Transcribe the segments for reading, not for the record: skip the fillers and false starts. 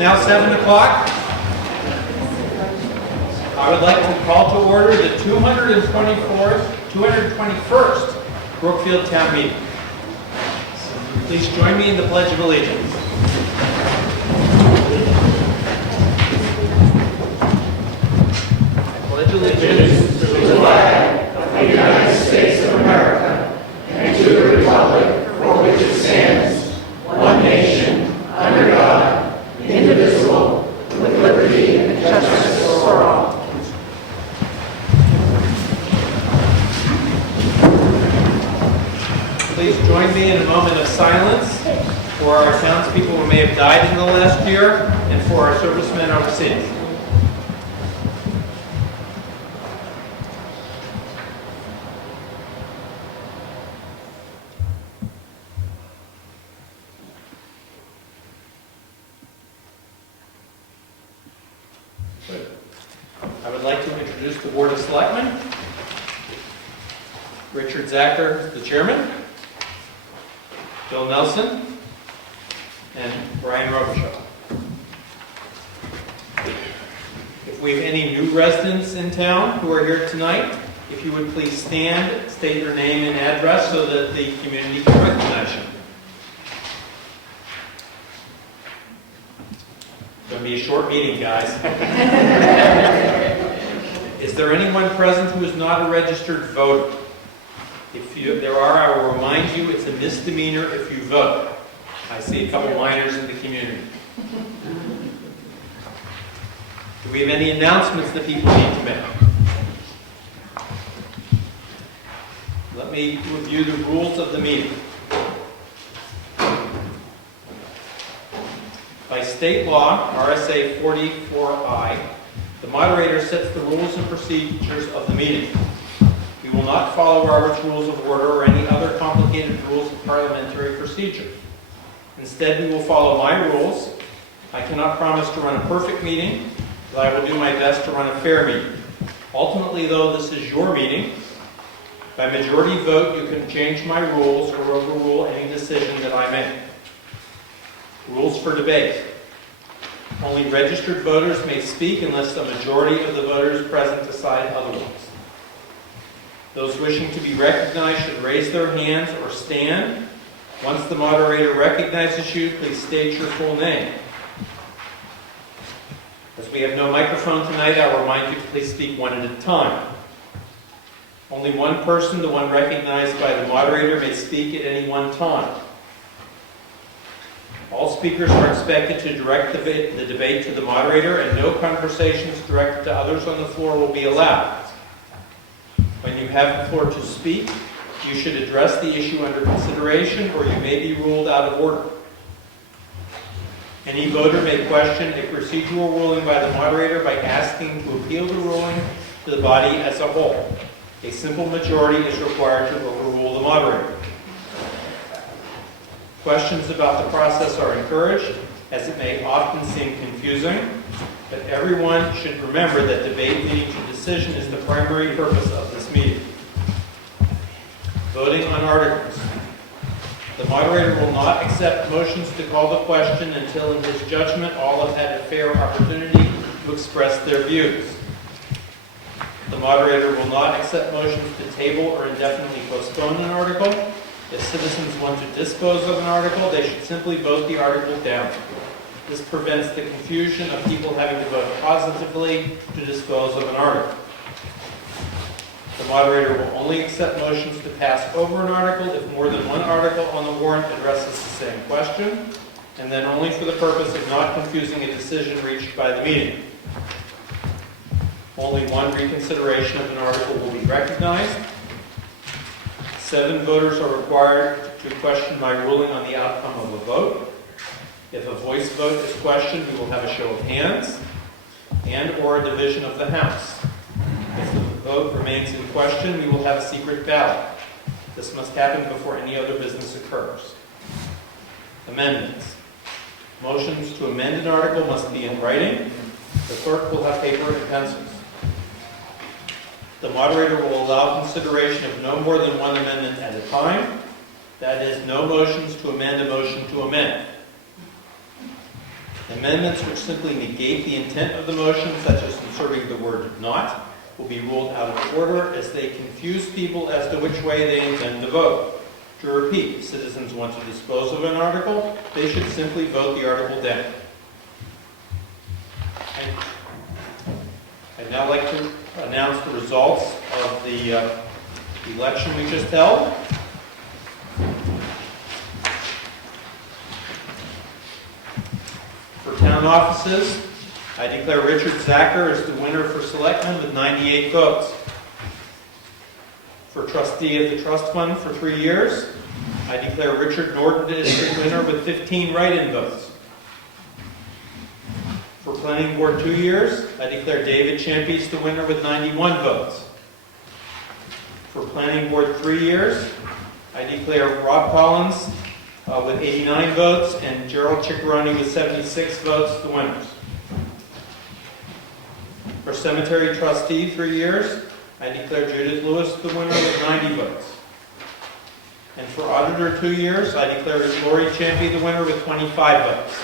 now 7 o'clock. I would like to call to order the 221st Brookfield Town Meeting. Please join me in the Pledge of Allegiance. I pledge allegiance to the flag of the United States of America and to the republic for which it stands, one nation, under God, indivisible, with liberty and justice for all. Please join me in a moment of silence for our townspeople who may have died in the last year and for our servicemen overseas. I would like to introduce the Board of Selectmen. Richard Zacher, the chairman. Bill Nelson and Brian Robichaud. If we have any new residents in town who are here tonight, if you would please stand, state your name and address so that the community can recognize you. It's going to be a short meeting, guys. Is there anyone present who is not a registered voter? If there are, I will remind you it's a misdemeanor if you vote. I see a couple minors in the community. Do we have any announcements that people need to make? Let me review the rules of the meeting. By state law, RSA 44I, the moderator sets the rules and procedures of the meeting. We will not follow Robert's Rules of Order or any other complicated rules of parliamentary procedure. Instead, we will follow my rules. I cannot promise to run a perfect meeting, but I will do my best to run a fair meeting. Ultimately, though, this is your meeting. By majority vote, you can change my rules or overrule any decision that I make. Rules for debate. Only registered voters may speak unless the majority of the voters present decide otherwise. Those wishing to be recognized should raise their hands or stand. Once the moderator recognizes you, please state your full name. As we have no microphone tonight, I'll remind you to please speak one at a time. Only one person, the one recognized by the moderator, may speak at any one time. All speakers are expected to direct the debate to the moderator, and no conversations directed to others on the floor will be allowed. When you have the floor to speak, you should address the issue under consideration, or you may be ruled out of order. Any voter may question a procedural ruling by the moderator by asking to appeal the ruling to the body as a whole. A simple majority is required to overrule the moderator. Questions about the process are encouraged, as it may often seem confusing, but everyone should remember that debate leading to decision is the primary purpose of this meeting. Voting on articles. The moderator will not accept motions to call the question until, in his judgment, all have had a fair opportunity to express their views. The moderator will not accept motions to table or indefinitely postpone an article. If citizens want to dispose of an article, they should simply vote the article down. This prevents the confusion of people having to vote positively to dispose of an article. The moderator will only accept motions to pass over an article if more than one article on the warrant addresses the same question, and then only for the purpose of not confusing a decision reached by the meeting. Only one reconsideration of an article will be recognized. 7 voters are required to question my ruling on the outcome of a vote. If a voice vote is questioned, we will have a show of hands and or a division of the House. If the vote remains in question, we will have a secret ballot. This must happen before any other business occurs. Amendments. Motions to amend an article must be in writing. The clerk will have paper and pencils. The moderator will allow consideration of no more than one amendment at a time. That is, no motions to amend a motion to amend. Amendments which simply negate the intent of the motion, such as inserting the word "not," will be ruled out of order as they confuse people as to which way they intend to vote. To repeat, if citizens want to dispose of an article, they should simply vote the article down. I'd now like to announce the results of the election we just held. For town offices, I declare Richard Zacher as the winner for selectman with 98 votes. For trustee of the trust fund for 3 years, I declare Richard Norton as the winner with 15 write-in votes. For planning board 2 years, I declare David Champies the winner with 91 votes. For planning board 3 years, I declare Rob Collins with 89 votes and Gerald Ciccaroni with 76 votes the winners. For cemetery trustee 3 years, I declare Judith Lewis the winner with 90 votes. And for auditor 2 years, I declare Lori Champy the winner with 25 votes.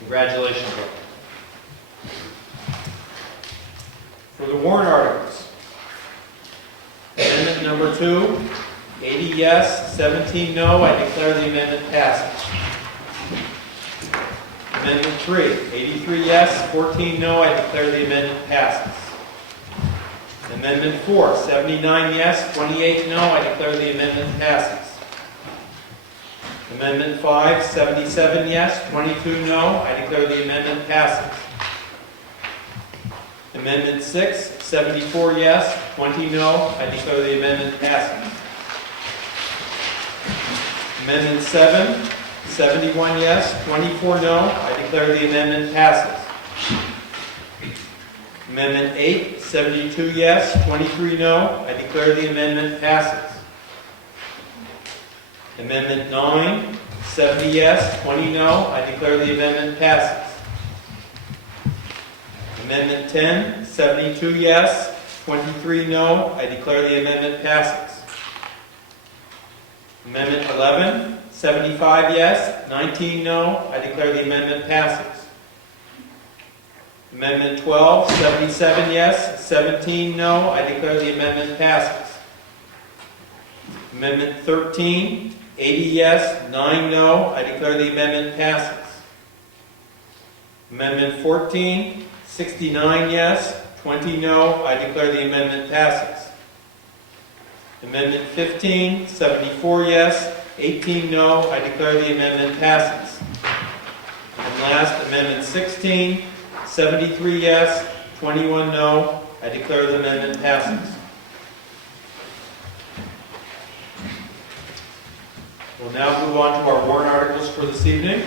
Congratulations, Lori. For the warrant articles, amendment number 2, 80 yes, 17 no. I declare the amendment passes. Amendment 3, 83 yes, 14 no. I declare the amendment passes. Amendment 4, 79 yes, 28 no. I declare the amendment passes. Amendment 5, 77 yes, 22 no. I declare the amendment passes. Amendment 6, 74 yes, 20 no. I declare the amendment passes. Amendment 7, 71 yes, 24 no. I declare the amendment passes. Amendment 8, 72 yes, 23 no. I declare the amendment passes. Amendment 9, 70 yes, 20 no. I declare the amendment passes. Amendment 10, 72 yes, 23 no. I declare the amendment passes. Amendment 11, 75 yes, 19 no. I declare the amendment passes. Amendment 12, 77 yes, 17 no. I declare the amendment passes. Amendment 13, 80 yes, 9 no. I declare the amendment passes. Amendment 14, 69 yes, 20 no. I declare the amendment passes. Amendment 15, 74 yes, 18 no. I declare the amendment passes. And last, Amendment 16, 73 yes, 21 no. I declare the amendment passes. We'll now move on to our warrant articles for this evening.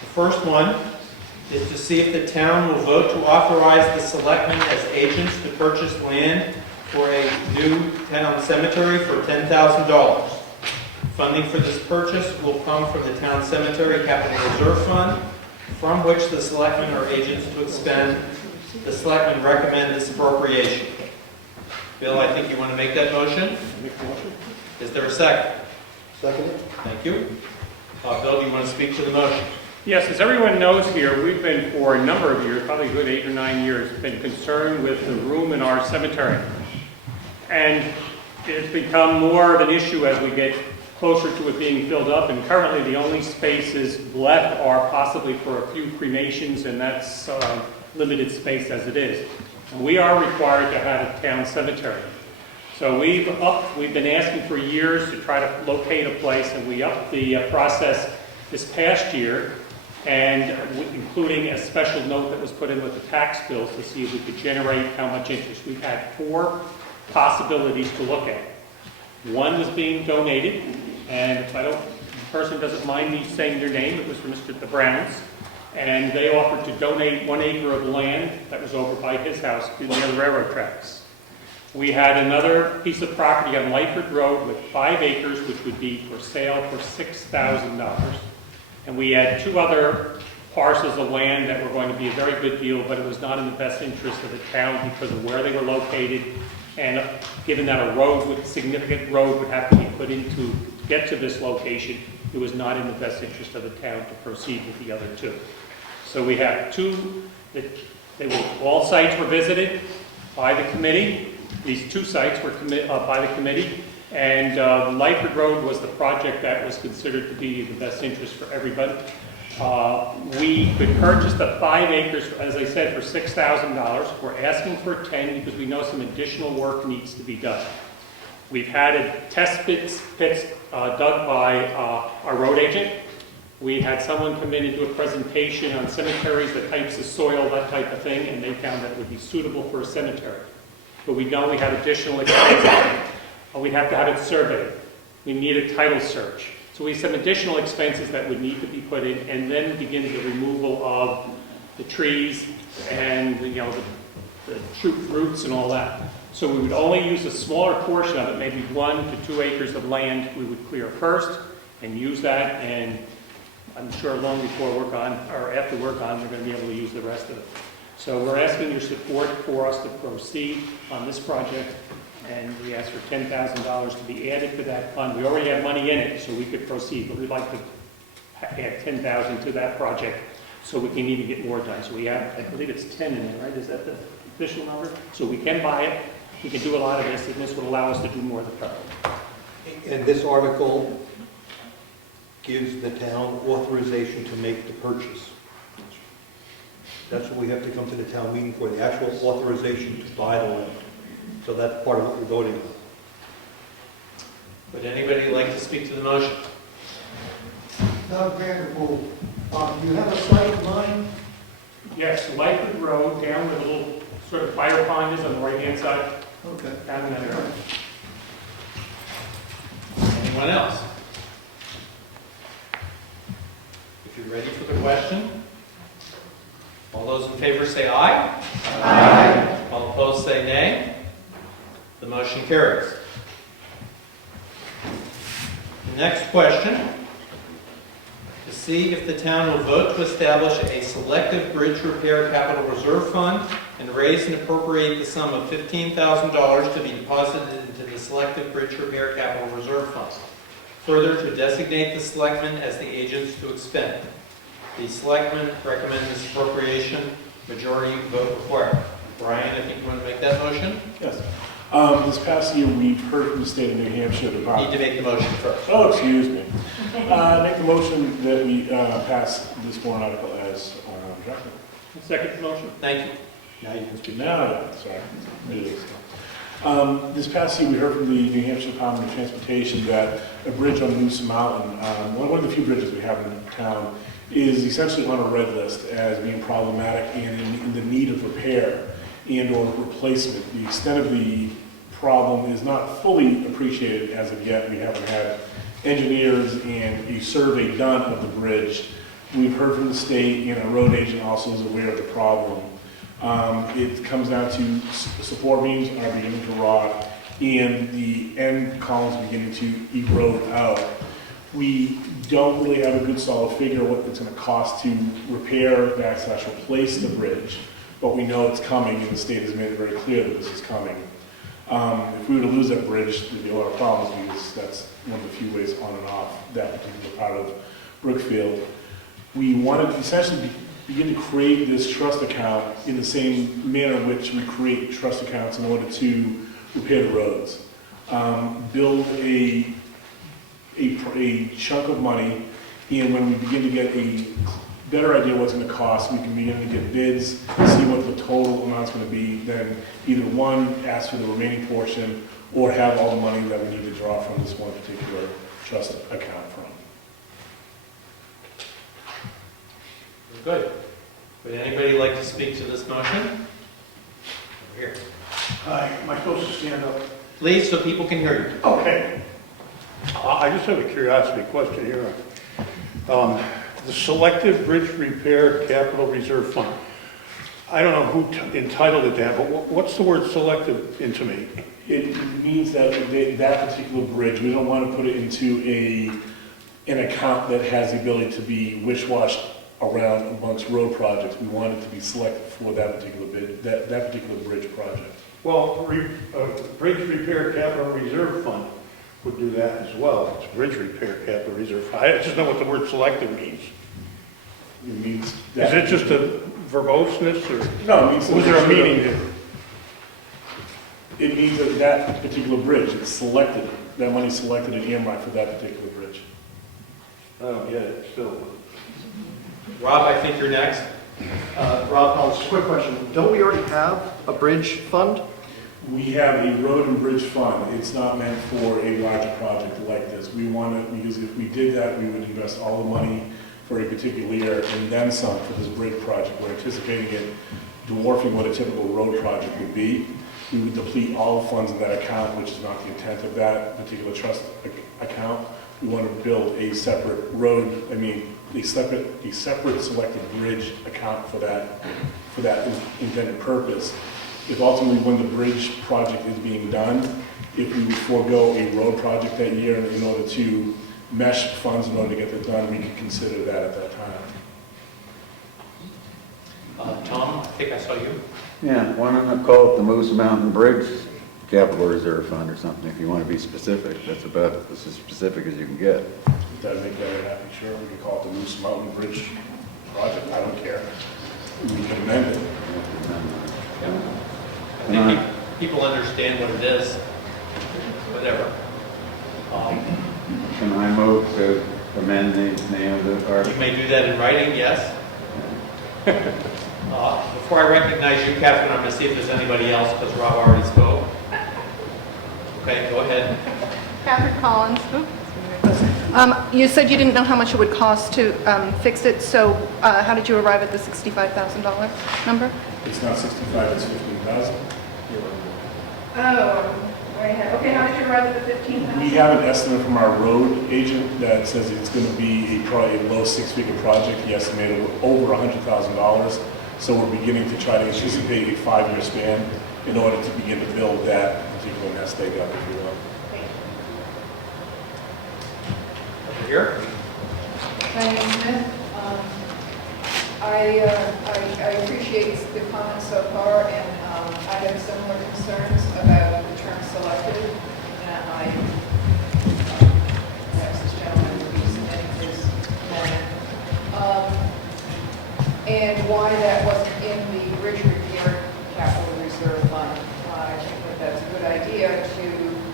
The first one is to see if the town will vote to authorize the selectmen as agents to purchase land for a new town cemetery for $10,000. Funding for this purchase will come from the town cemetery capital reserve fund, from which the selectmen are agents to expend. The selectmen recommend this appropriation. Bill, I think you want to make that motion? Make the motion. Is there a second? Second it. Thank you. Bill, do you want to speak to the motion? Yes, as everyone knows here, we've been for a number of years, probably a good 8 or 9 years, been concerned with the room in our cemetery. And it's become more of an issue as we get closer to it being filled up, and currently the only spaces left are possibly for a few cremations, and that's limited space as it is. And we are required to have a town cemetery. So we've been asking for years to try to locate a place, and we upped the process this past year, and including a special note that was put in with the tax bills to see if we could generate how much interest. We've had 4 possibilities to look at. One was being donated, and if the person doesn't mind me saying their name, it was for Mr. the Browns, and they offered to donate 1 acre of land that was over by his house near the railroad tracks. We had another piece of property on Lightford Road with 5 acres, which would be for sale for $6,000. And we had 2 other parcels of land that were going to be a very good deal, but it was not in the best interest of the town because of where they were located, and given that a significant road would have to be put into get to this location, it was not in the best interest of the town to proceed with the other two. So we have two, all sites were visited by the committee. These two sites were by the committee, and Lyford Road was the project that was considered to be in the best interest for everybody. We could purchase the 5 acres, as I said, for $6,000. We're asking for 10 because we know some additional work needs to be done. We've had test pits dug by our road agent. We had someone come in and do a presentation on cemeteries, the types of soil, that type of thing, and they found that it would be suitable for a cemetery. But we know we have additional expenses. We'd have to have it surveyed. We need a title search. So we have some additional expenses that would need to be put in, and then begin the removal of the trees and the true roots and all that. So we would only use a smaller portion of it, maybe 1 to 2 acres of land we would clear first and use that, and I'm sure long before we're gone, or after we're gone, we're going to be able to use the rest of it. So we're asking your support for us to proceed on this project, and we ask for $10,000 to be added to that fund. We already have money in it, so we could proceed, but we'd like to add $10,000 to that project so we can even get more done. So we have, I believe it's 10 in it, right? Is that the official number? So we can buy it. We can do a lot of this, and this will allow us to do more of the project. And this article gives the town authorization to make the purchase. That's what we have to come to the town meeting for, the actual authorization to buy the land. So that's part of what we're voting on. Would anybody like to speak to the motion? Doug Vanderpool, do you have a site in mind? Yes, Lyford Road, down where the little sort of fire pond is on the right-hand side. Okay. Down in that area. Anyone else? If you're ready for the question, all those in favor say aye. Aye. All opposed say nay. The motion carries. The next question, to see if the town will vote to establish a selective bridge repair capital reserve fund and raise and appropriate the sum of $15,000 to be deposited into the selective bridge repair capital reserve fund. Further, to designate the selectmen as the agents to expend. The selectmen recommend this appropriation, majority vote required. Brian, I think you want to make that motion? Yes. This past year, we've heard from the state of New Hampshire You need Department. to make the motion first. Oh, excuse me. Make the motion that we pass this warrant article as drafted. Second motion. Thank you. Now you can speak. No, sorry. This past year, we heard from the New Hampshire Department of Transportation that a bridge on Moose Mountain, one of the few bridges we have in town, is essentially on a red list as being problematic and in the need of repair and or replacement. The extent of the problem is not fully appreciated as of yet. We haven't had engineers and a survey done of the bridge. We've heard from the state, and our road agent also is aware of the problem. It comes down to support beams are beginning to rot and the end columns beginning to erode out. We don't really have a good solid figure of what it's going to cost to repair, backslash replace the bridge, but we know it's coming, and the state has made it very clear that this is coming. If we were to lose that bridge, there'd be a lot of problems because that's one of the few ways on and off that particular part of Brookfield. We wanted to essentially begin to create this trust account in the same manner in which we create trust accounts in order to repair the roads. Build a chunk of money, and when we begin to get a better idea what it's going to cost, we can begin to get bids, see what the total amount's going to be, then either one, ask for the remaining portion, or have all the money that we need to draw from this one particular trust account from. Good. Would anybody like to speak to this motion? Over here. Hi, am I supposed to stand up? Please, so people can hear you. Okay. I just have a curiosity question here. The Selective Bridge Repair Capital Reserve Fund. I don't know who entitled it that, but what's the word selective into me? It means that that particular bridge, we don't want to put it into an account that has the ability to be wish-washed around amongst road projects. We want it to be selected for that particular bid, that particular bridge project. Well, Bridge Repair Capital Reserve Fund, would do that as well. It's bridge repair capital reserve fund. I just know what the word selective means. It means Is that. it just a verboseness or No, it means. was there a meaning there? It means that that particular bridge, it's selected, that money's selected and earmarked for that particular bridge. I don't get it still. Rob, I think you're next. Rob Collins, quick question. Don't we already have a bridge fund? We have a road and bridge fund. It's not meant for a larger project like this. We want to, because if we did that, we would invest all the money for a particular year and then some for this bridge project. We're anticipating it dwarfing what a typical road project would be. We would deplete all the funds in that account, which is not the intent of that particular trust account. We want to build a separate road, a separate selected bridge account for that intended purpose. If ultimately, when the bridge project is being done, if we would forego a road project that year in order to mesh funds in order to get that done, we could consider that at that time. Tom, I think I saw you. Yeah, why not call it the Moose Mountain Bridge Capital Reserve Fund or something, if you want to be specific. That's about as specific as you can get. If that make that happy, sure, we could call it the Moose Mountain Bridge Project, I don't care. We can amend it. I think people understand what it is, whatever. Can I move to amend the name of the You article? may do that in writing, yes. Before I recognize you, Catherine, I'm going to see if there's anybody else, because Rob already spoke. Okay, go ahead. Catherine Collins. You said you didn't know how much it would cost to fix it, so how did you arrive at the $65,000 number? It's not 65, it's 15,000. Oh, way ahead. Okay, how did you arrive at the 15,000? We have an estimate from our road agent that says it's going to be probably a low six-figure project. He estimated over $100,000. So we're beginning to try to anticipate a 5-year span in order to begin to build that particular nest egg up, if you will. Over here. Diane Smith. I appreciate the comments so far, and I have similar concerns about the term selected, and perhaps this gentleman will be submitting his amendment, and why that wasn't in the bridge repair capital reserve fund. I think that that's a good idea to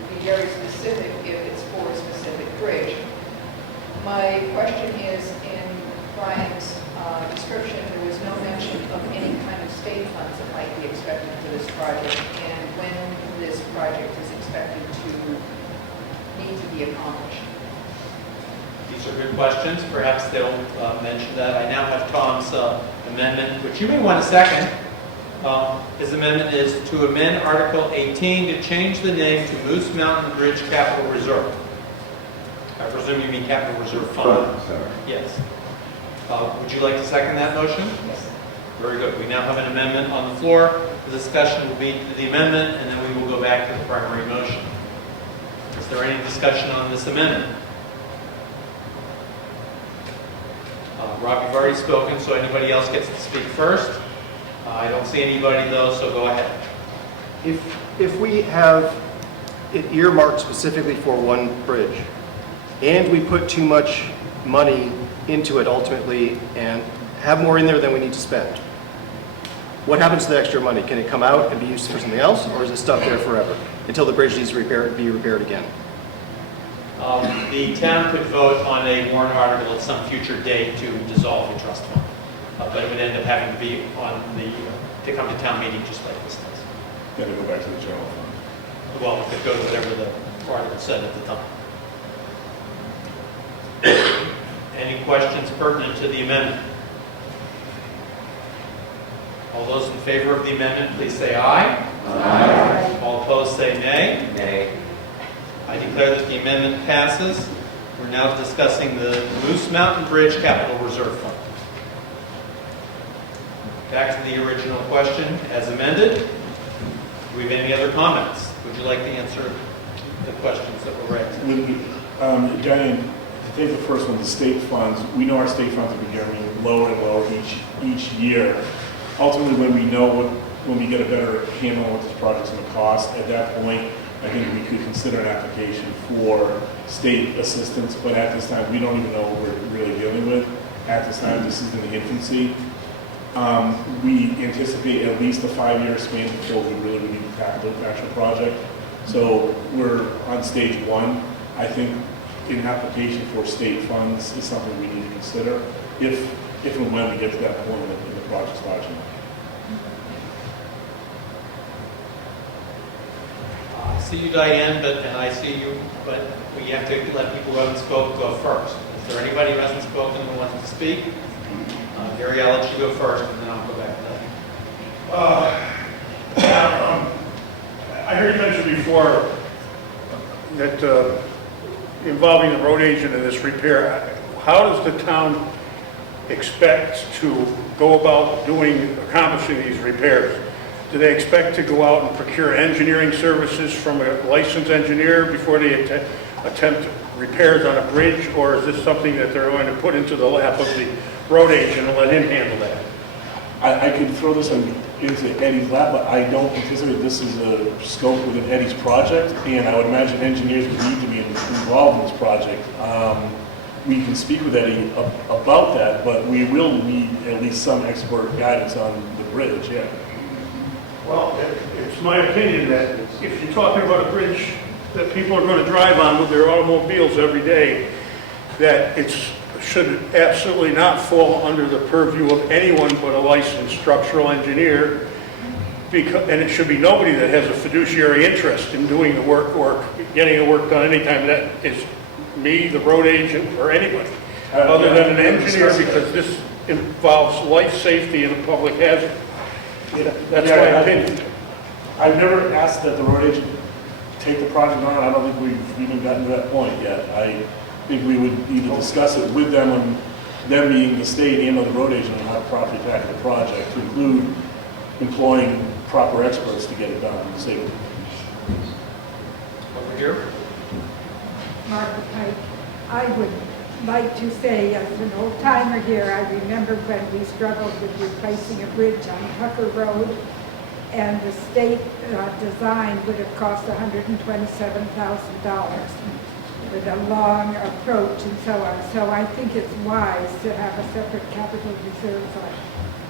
be very specific if it's for a specific bridge. My question is, in Brian's description, there was no mention of any kind of state funds that might be expected for this project, and when this project is expected to need to be accomplished. These are good questions. Perhaps they'll mention that. I now have Tom's amendment, which you may want to second. His amendment is to amend Article 18 to change the name to Moose Mountain Bridge Capital Reserve. I presume you mean Capital Reserve Fund. Sorry. Yes. Would you like to second that motion? Yes. Very good. We now have an amendment on the floor. The discussion will be to the amendment, and then we will go back to the primary motion. Is there any discussion on this amendment? Rob, you've already spoken, so anybody else gets to speak first. I don't see anybody, though, so go ahead. If we have it earmarked specifically for one bridge, and we put too much money into it ultimately and have more in there than we need to spend, what happens to the extra money? Can it come out and be used for something else, or is it stuck there forever until the bridge needs to be repaired again? The town could vote on a warrant article at some future date to dissolve the trust fund, but it would end up having to be to come to town meeting just like this does. Then we go back to the general fund. Well, it could go to whatever the article said at the time. Any questions pertinent to the amendment? All those in favor of the amendment, please say aye. Aye. All opposed, say nay. Nay. I declare that the amendment passes. We're now discussing the Moose Mountain Bridge Capital Reserve Fund. Back to the original question, as amended. Do we have any other comments? Would you like to answer the questions that were raised? Diane, to take the first one, the state funds, we know our state funds are becoming lower and lower each year. Ultimately, when we get a better handle on what this project's going to cost, at that point, I think we could consider an application for state assistance, but at this time, we don't even know what we're really dealing with. At this time, this is in the infancy. We anticipate at least a 5-year span before we really need to tackle the actual project. So we're on stage 1. I think an application for state funds is something we need to consider if and when we get to that point in the project's large enough. I see you, Diane, and I see you, but we have to let people who haven't spoken go first. Is there anybody who hasn't spoken who wants to speak? Gary, I'll let you go first, and then I'll go back to that. I heard you mention before that involving the road agent in this repair, how does the town expect to go about accomplishing these repairs? Do they expect to go out and procure engineering services from a licensed engineer before they attempt repairs on a bridge, or is this something that they're going to put into the lap of the road agent and let him handle that? I could throw this into Eddie's lap, but I don't anticipate this is a scope within Eddie's project, and I would imagine engineers would need to be involved in this project. We can speak with Eddie about that, but we will need at least some expert guidance on the bridge, yeah. Well, it's my opinion that if you're talking about a bridge that people are going to drive on with their automobiles every day, that it should absolutely not fall under the purview of anyone but a licensed structural engineer, and it should be nobody that has a fiduciary interest in doing the work or getting the work done anytime. That is me, the road agent, or anybody, other than an engineer, because this involves life safety and a public hazard. That's my opinion. I've never asked that the road agent take the project on. I don't think we've even gotten to that point yet. I think we would either discuss it with them and them being the state and the road agent on how to properly tackle the project, to include employing proper experts to get it done safely. Over here. Margaret Pike. I would like to say, as an old timer here, I remember when we struggled with replacing a bridge on Tucker Road, and the state design would have cost $127,000 with a long approach and so on. So I think it's wise to have a separate capital reserve fund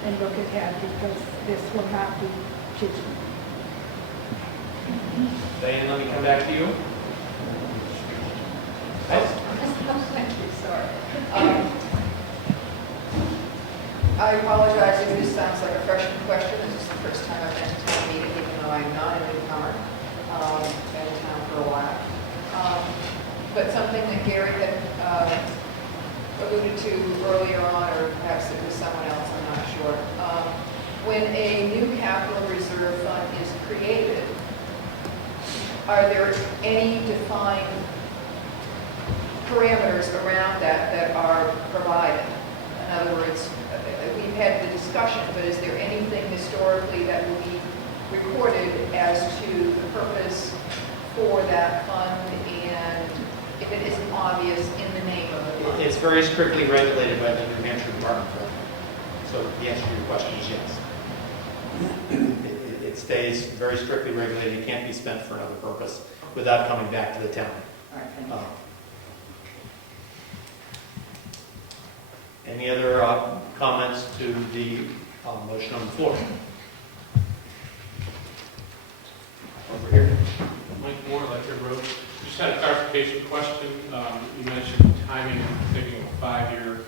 and look ahead, because this will not be cheap. Diane, let me come back to you. Thank you, sorry. I apologize if this sounds like a freshman question. This is the first time I've been to town meeting, even though I'm not a newcomer. Been in town for a while. But something that Gary had alluded to earlier on, or perhaps it was someone else, I'm not sure. When a new capital reserve fund is created, are there any defined parameters around that are provided? In other words, we've had the discussion, but is there anything historically that will be recorded as to the purpose for that fund, and if it isn't obvious, in the name of the fund? It's very strictly regulated by the New Hampshire Department of Revenue. So the answer to your question is yes. It stays very strictly regulated. It can't be spent for another purpose without coming back to the town. All right, thank you. Any other comments to the motion on the floor? Over here. Mike Moore, Electric Road. Just had a clarification question. You mentioned timing, taking a 5-year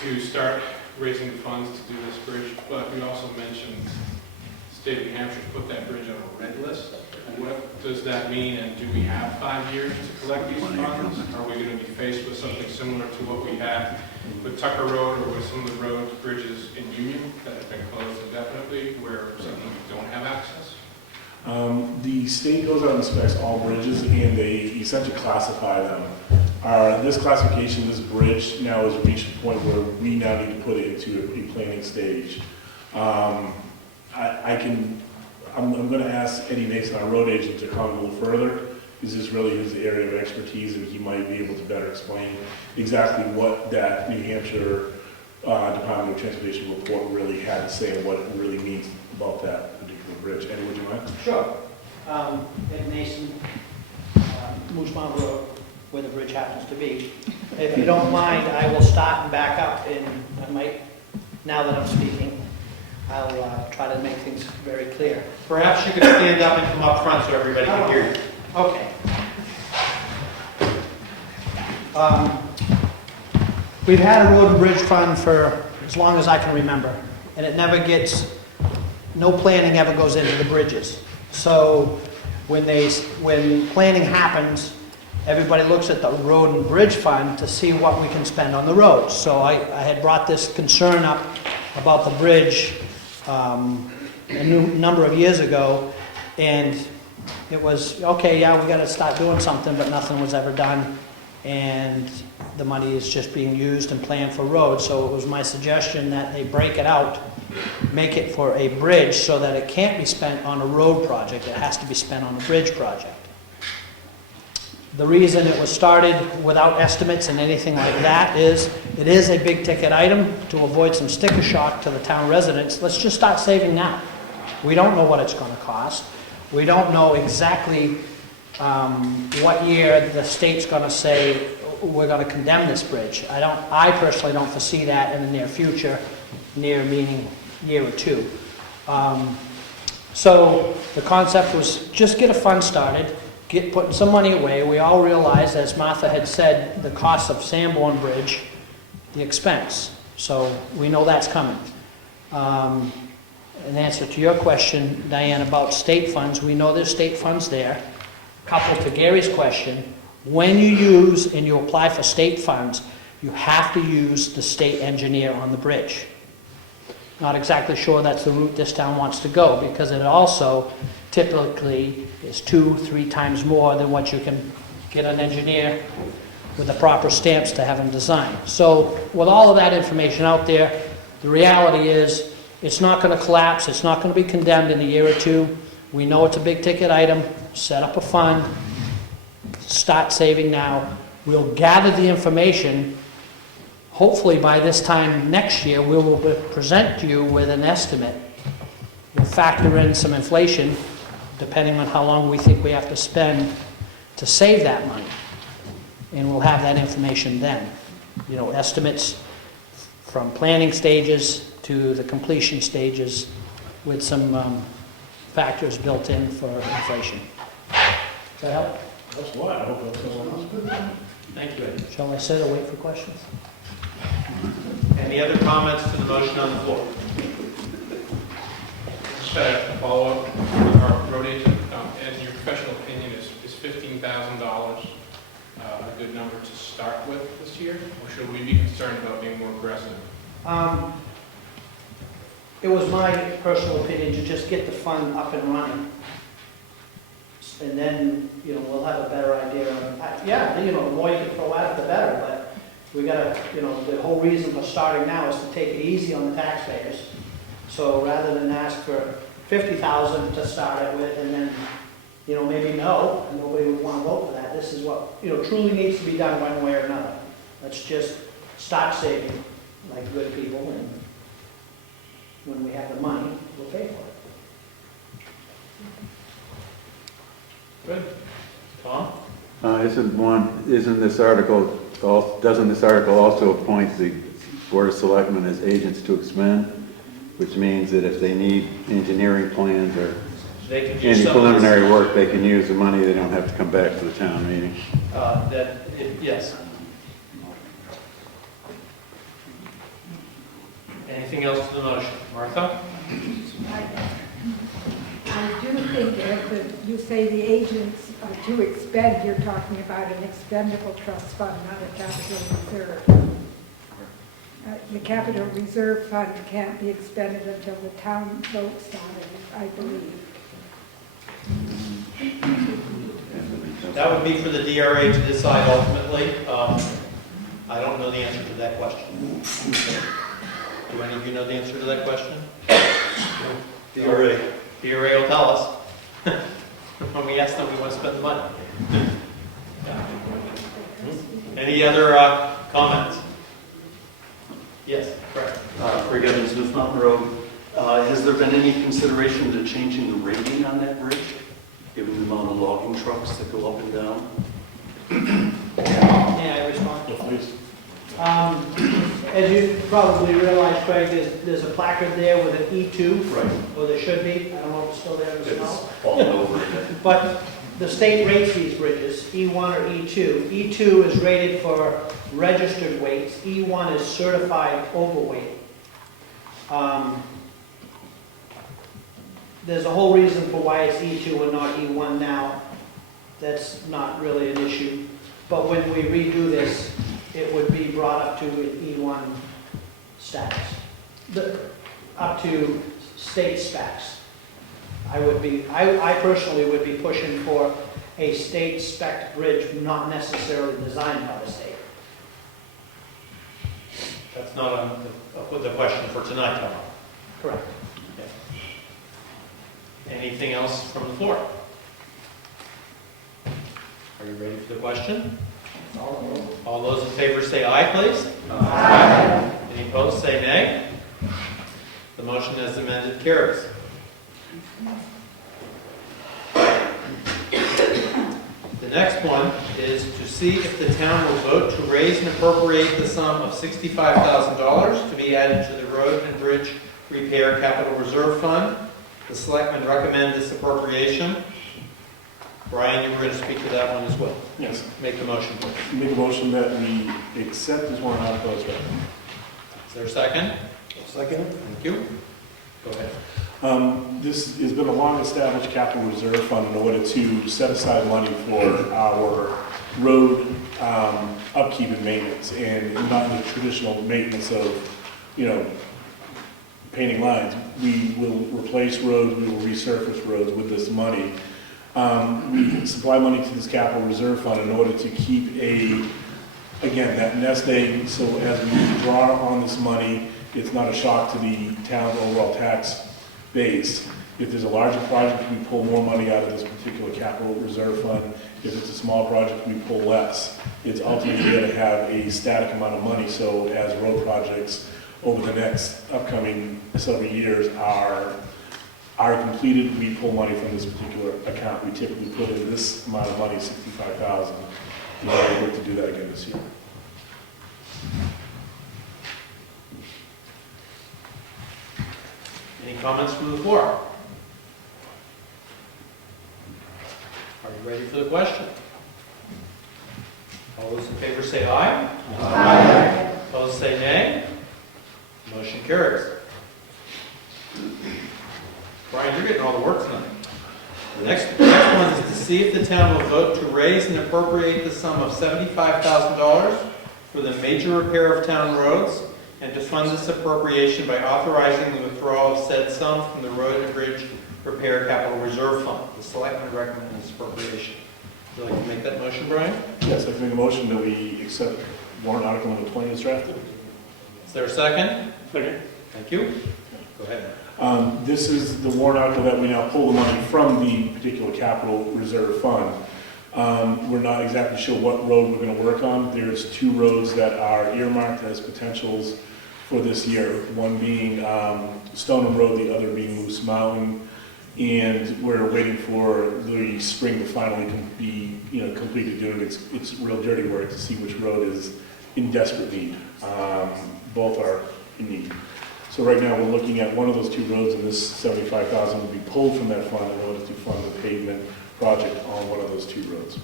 to start raising the funds to do this bridge, but you also mentioned the state of New Hampshire put that bridge on a red list. What does that mean, and do we have 5 years to collect these funds? Are we going to be faced with something similar to what we had with Tucker Road or with some of the roads, bridges in Union that have been closed indefinitely, where suddenly we don't have access? The state goes out and inspects all bridges, and they essentially classify them. This classification, this bridge now has reached a point where we now need to put it into a planning stage. I'm going to ask Eddie Mason, our road agent, to comment a little further, because this is really his area of expertise, and he might be able to better explain exactly what that New Hampshire Department of Transportation report really had to say and what it really means about that particular bridge. Eddie, would you mind? Sure. at Mason, Moose Mountain Road, where the bridge happens to be. If you don't mind, I will start and back up, and I might, now that I'm speaking, I'll try to make things very clear. Perhaps you could stand up and come up front so everybody can hear you. Okay. We've had a road and bridge fund for as long as I can remember, and it never gets, no planning ever goes into the bridges. So when planning happens, everybody looks at the road and bridge fund to see what we can spend on the roads. So I had brought this concern up about the bridge a number of years ago, and it was, okay, yeah, we got to start doing something, but nothing was ever done, and the money is just being used and planned for roads. So it was my suggestion that they break it out, make it for a bridge so that it can't be spent on a road project, it has to be spent on a bridge project. The reason it was started without estimates and anything like that is, it is a big ticket item. To avoid some sticker shock to the town residents, let's just start saving now. We don't know what it's going to cost. We don't know exactly what year the state's going to say we're going to condemn this bridge. I personally don't foresee that in the near future, near meaning year or two. So the concept was just get a fund started, putting some money away. We all realize, as Martha had said, the cost of Sanborn Bridge, the expense. So we know that's coming. In answer to your question, Diane, about state funds, we know there's state funds there. Coupled to Gary's question, when you use and you apply for state funds, you have to use the state engineer on the bridge. Not exactly sure that's the route this town wants to go, because it also typically is 2-3 times more than what you can get an engineer with the proper stamps to have them designed. So with all of that information out there, the reality is it's not going to collapse, it's not going to be condemned in a year or two. We know it's a big ticket item. Set up a fund, start saving now. We'll gather the information. Hopefully by this time next year, we will present you with an estimate. We'll factor in some inflation, depending on how long we think we have to spend to save that money. And we'll have that information then. You know, estimates from planning stages to the completion stages with some factors built in for inflation. Does that help? That's what, I hope that's all. Thank you, Ed. Shall I sit or wait for questions? Any other comments to the motion on the floor? Just a follow-up with our road agent. In your professional opinion, is $15,000 a good number to start with this year? Or should we be concerned about being more aggressive? It was my personal opinion to just get the fund up and running. And then, you know, we'll have a better idea of, yeah, you know, the more you can throw at it, the better, but we gotta, you know, the whole reason for starting now is to take it easy on the taxpayers. So rather than ask for $50,000 to start it with, and then, you know, maybe no, and nobody would want to vote for that. This is what, you know, truly needs to be done one way or another. Let's just start saving like good people, and when we have the money, we'll pay for it. Good. Tom? Doesn't this article also appoint the Board of Selectmen as agents to expend? Which means that if they need engineering plans or They can any preliminary work, they can use the money, they don't have to come back to the town meeting. Yes. Anything else to the motion? Martha? I do think that you say the agents to expend, you're talking about an expendable trust fund, not a capital reserve. The capital reserve fund can't be expended until the town votes on it, I believe. That would be for the DRA to decide ultimately. I don't know the answer to that question. Do any of you know the answer to that question? DRA. DRA will tell us when we ask them we want to spend the money. Any other comments? Yes, correct. Craig Evans, Moose Mountain Road. Has there been any consideration to changing the rating on that bridge? given the amount of logging trucks that go up and down? May I respond? Yeah, please. As you probably realize, Craig, there's a placard there with an E2. Right. Or there should be, I don't know if it's still there in the snow. It's falling over again. But the state rates these bridges, E1 or E2. E2 is rated for registered weights, E1 is certified overweight. There's a whole reason for why it's E2 and not E1 now. That's not really an issue. But when we redo this, it would be brought up to E1 status, up to state specs. I personally would be pushing for a state spec bridge, not necessarily designed by the state. That's not on the question for tonight, Tom. Correct. Anything else from the floor? Are you ready for the question? All those in favor say aye, please. Aye. Any opposed, say nay. The motion as amended carries. The next one is to see if the town will vote to raise and appropriate the sum of $65,000 to be added to the Road and Bridge Repair Capital Reserve Fund. The selectmen recommend this appropriation. Brian, you were going to speak to that one as well. Yes. Make the motion, please. Make a motion that we accept this warrant article as read. Is there a second? Second? Thank you. Go ahead. This has been a long-established capital reserve fund in order to set aside money for our road upkeep and maintenance, and not the traditional maintenance of, painting lines. We will replace roads, we will resurface roads with this money. We supply money to this capital reserve fund in order to keep that nest egg, so as we draw on this money, it's not a shock to the town's overall tax base. If there's a larger project, we pull more money out of this particular capital reserve fund. If it's a small project, we pull less. It's ultimately there to have a static amount of money, so as road projects over the next upcoming several years are completed, we pull money from this particular account. We typically put in this amount of money, $65,000. We hope to do that again this year. Any comments from the floor? Are you ready for the question? All those in favor say aye. Aye. Opposed say nay. Motion carries. Brian, you're getting all the work tonight. The next one is to see if the town will vote to raise and appropriate the sum of $75,000 for the major repair of town roads, and to fund this appropriation by authorizing the withdrawal of said sum from the Road and Bridge Repair Capital Reserve Fund. The selectmen recommend this appropriation. Would you like to make that motion, Brian? Yes, I make a motion that we accept warrant article number 20 as drafted. Is there a second? Second. Thank you. Go ahead. This is the warrant article that we now pull the money from the particular capital reserve fund. We're not exactly sure what road we're going to work on. There's two roads that are earmarked as potentials for this year, one being Stoneham Road, the other being Moose Mountain, and we're waiting for the spring to finally be completed doing its real dirty work to see which road is in desperate need. Both are in need. So right now, we're looking at one of those two roads, and this $75,000 will be pulled from that fund in order to fund the pavement project on one of those two roads.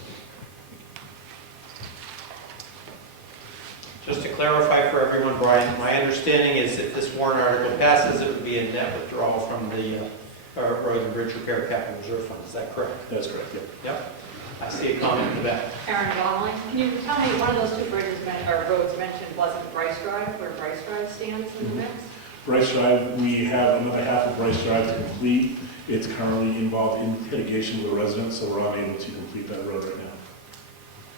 Just to clarify for everyone, Brian, my understanding is if this warrant article passes, it would be a net withdrawal from the Road and Bridge Repair Capital Reserve Fund. Is that correct? That's correct, yep. Yep. I see a comment in the back. Aaron Donnelly, can you tell me, one of those two bridges, or roads mentioned, wasn't Bryce Drive, where Bryce Drive stands in the mix? Bryce Drive, we have another half of Bryce Drive to complete. It's currently involved in litigation with a resident, so we're unable to complete that road right now.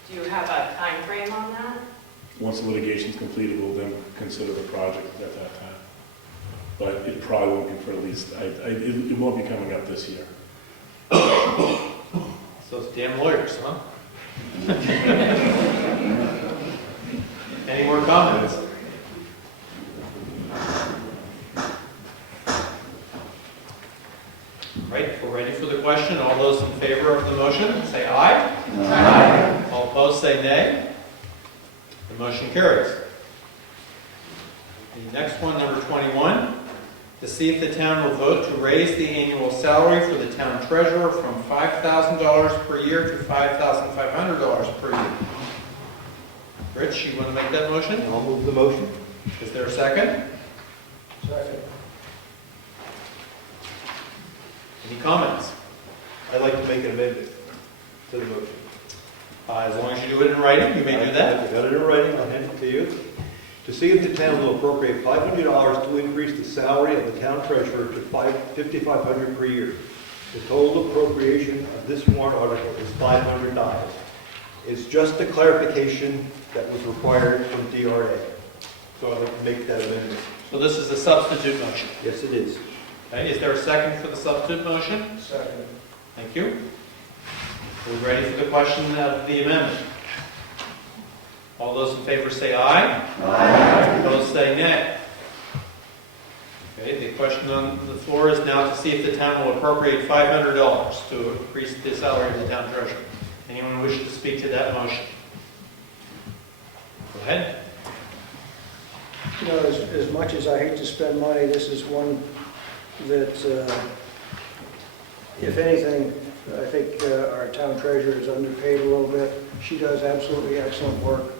Do you have a time frame on that? Once the litigation is completed, we'll then consider the project at that time. But it probably won't be for at least, it won't be coming up this year. Those damn lawyers, huh? Any more comments? Right, if we're ready for the question, all those in favor motion carries. The next one, number 21, to see if the town will vote to raise the annual salary for the town treasurer from $5,000 per year to $5,500 per year. Rich, you want to make that motion? I'll move the motion. Is there a second? Second. Any comments? I'd like to make an amendment to the motion. As long as you do it in writing, you may do that. I've got it in writing, I'll hand it to you. To see if the town will appropriate $500 to increase the salary of the town treasurer to $5,500 per year. The total appropriation of this warrant article is $500. It's just a clarification that was required from DRA. So I'd like to make that amendment. So this is a substitute motion. Yes, it is. Okay, is there a second for the substitute motion? Second. Thank you. Are we ready for the question of the amendment? All those in favor say aye. Aye. Opposed say nay. Okay, the question on the floor is now to see if the town will appropriate $500 to increase the salary of the town treasurer. Anyone wish to speak to that motion? Go ahead. You know, as much as I hate to spend money, this is one that, if anything, I think our town treasurer is underpaid a little bit. She does absolutely excellent work.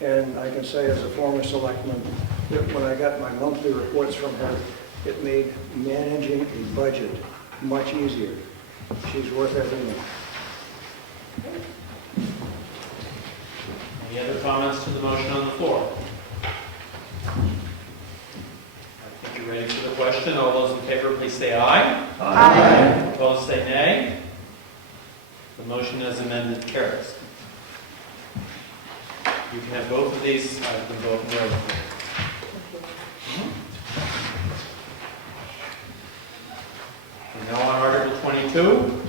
And I can say as a former selectman, that when I got my monthly reports from her, it made managing a budget much easier. She's worth every minute. Any other comments to the motion on the floor? I think you're ready for the question. All those in favor, please say aye. Aye. Opposed, say nay. The motion as amended carries. You can have both of these. I have them both noted. And now on Article 22.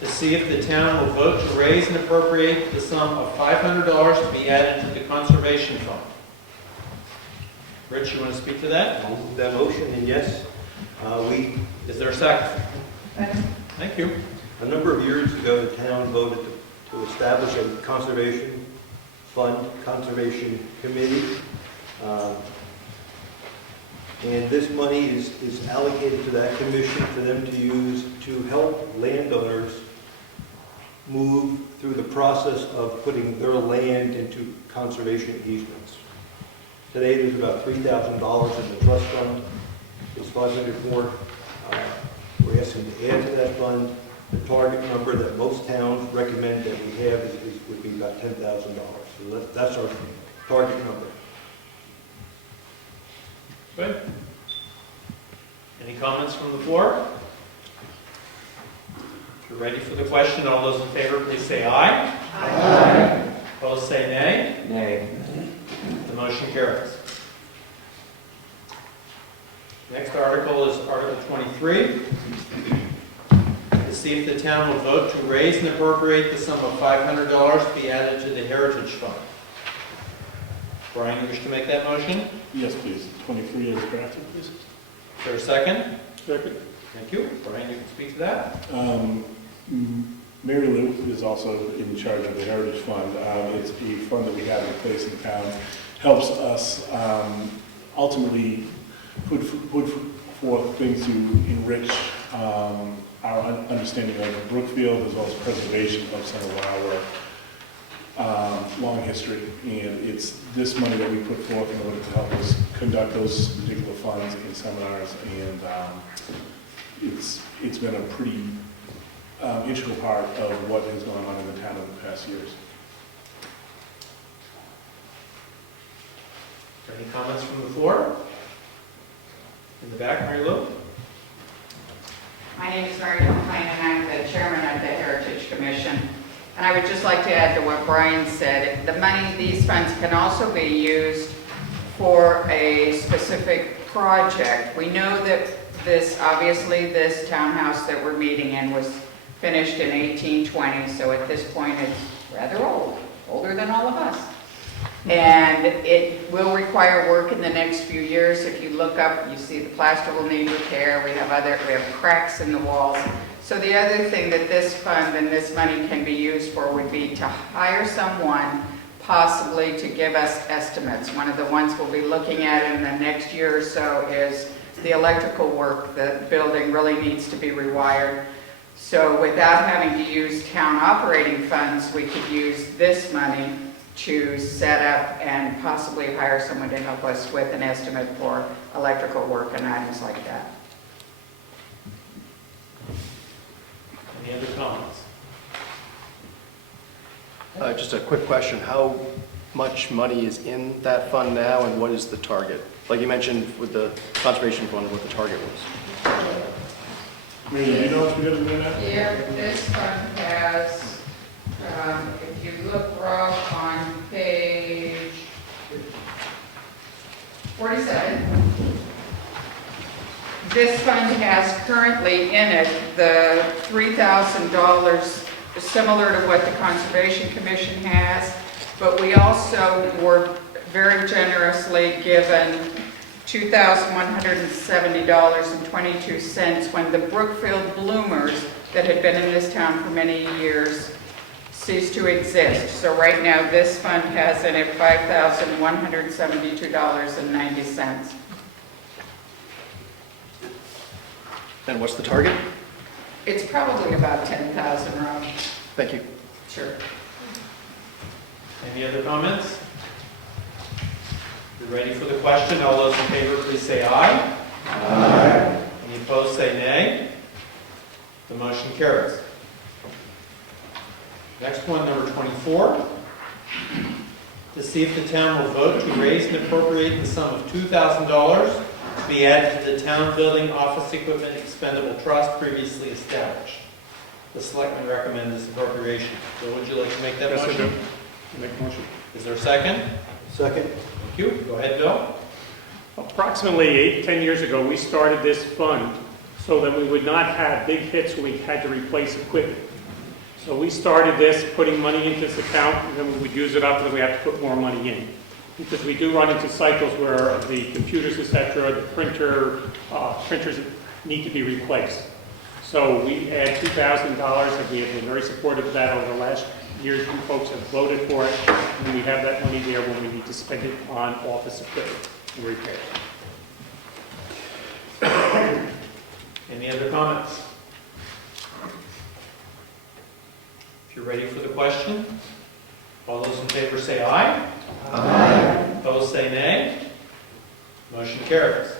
To see if the town will vote to raise and appropriate the sum of $500 to be added to the conservation fund. Rich, you want to speak to that? I'll move that motion, and yes, Is there a second? Thank you. a number of years ago, the town voted to establish a conservation fund, conservation committee. And this money is allocated to that commission for them to use to help landowners move through the process of putting their land into conservation easements. Today, there's about $3,000 in the trust fund. It's $500 more. We're asking to add to that fund. The target number that most towns recommend that we have would be about $10,000. So that's our target number. Good. Any comments from the floor? If you're ready for the question, all those in favor, please say aye. Aye. Opposed, say nay. Nay. The motion carries. Next article is Article 23. To see if the town will vote to raise and appropriate the sum of $500 to be added to the Heritage Fund. Brian, you wish to make that motion? Yes, please. 23 is drafted, please. Is there a second? Second. Thank you. Brian, you can speak to that. Mary Lou is also in charge of the Heritage Fund. It's a fund that we have in place in town. Helps us ultimately put forth things to enrich our understanding of Brookfield as well as preservation of some of our long history. And it's this money that we put forth in order to help us conduct those particular funds and seminars. And it's been a pretty integral part of what has gone on in the town over the past years. Any comments from the floor? In the back, Mary Lou? My name is Mary McLean, and I'm the chairman of the Heritage Commission. And I would just like to add to what Brian said. The money, these funds can also be used for a specific project. We know that obviously this townhouse that we're meeting in was finished in 1820, so at this point it's rather old, older than all of us. And it will require work in the next few years. If you look up, you see the plaster will need repair. We have cracks in the walls. So the other thing that this fund and this money can be used for would be to hire someone, possibly to give us estimates. One of the ones we'll be looking at in the next year or so is the electrical work. The building really needs to be rewired. So without having to use town operating funds, we could use this money to set up and possibly hire someone to help us with an estimate for electrical work and items like that. Any other comments? Just a quick question, how much money is in that fund now and what is the target? Like you mentioned with the conservation fund, what the target was. Mary, do you know what we did in that? Here, this fund has, if you look, Rob, on page 47, this fund has currently in it the $3,000 similar to what the Conservation Commission has, but we also were very generously given $2,170.22 when the Brookfield bloomers that had been in this town for many years ceased to exist. So right now this fund has in it $5,172.90. And what's the target? It's probably about 10,000, Rob. Thank you. Sure. Any other comments? You're ready for the question? All those in favor, please say aye. Aye. Any opposed, say nay. The motion carries. Next one, number 24. To see if the town will vote to raise and appropriate the sum of $2,000 to be added to the town building office equipment expendable trust previously established. The selectmen recommend this appropriation. So would you like to make that Yes, I motion? do. Make a motion. Is there a second? Second. Thank you. Go ahead, Bill. Approximately 8-10 years ago, we started this fund so that we would not have big hits when we had to replace equipment. So we started this, putting money into this account, and then we would use it up, and then we have to put more money in. Because we do run into cycles where the computers, etc., the printers need to be replaced. So we add $2,000, and we have been very supportive of that over the last year. You folks have voted for it, and we have that money there when we need to spend it on office equipment and repairs. Any other comments? If you're ready for the question, all those in favor say aye. Aye. Opposed say nay. Motion carries.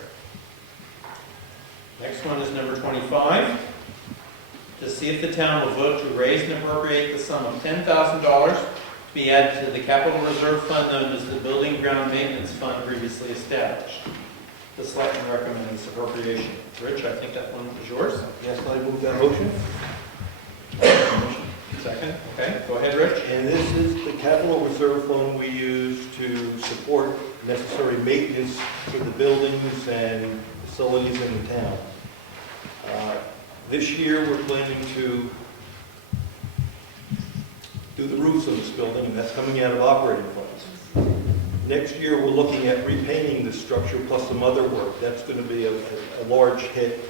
Next one is number 25. To see if the town will vote to raise and appropriate the sum of $10,000 to be added to the capital reserve fund known as the Building Ground Maintenance Fund previously established. The selectmen recommend this appropriation. Rich, I think that one is yours. Yes, I move that motion. Second. Okay, go ahead, Rich. And this is the capital reserve fund we use to support necessary maintenance for the buildings and facilities in the town. This year, we're planning to do the roofs of this building, and that's coming out of operating funds. Next year, we're looking at repainting the structure plus some other work. That's going to be a large hit.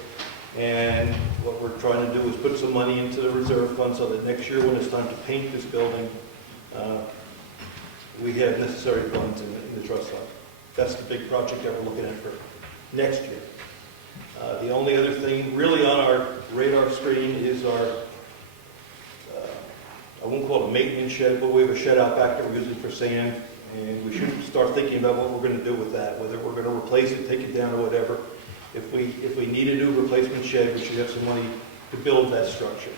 And what we're trying to do is put some money into the reserve fund so that next year, when it's time to paint this building, we have necessary funds in the trust fund. That's the big project that we're looking at for next year. The only other thing really on our radar screen is our, I won't call it a maintenance shed, but we have a shed out back that we're using for sand, and we should start thinking about what we're going to do with that, whether we're going to replace it, take it down, or whatever. If we need a new replacement shed, we should have some money to build that structure.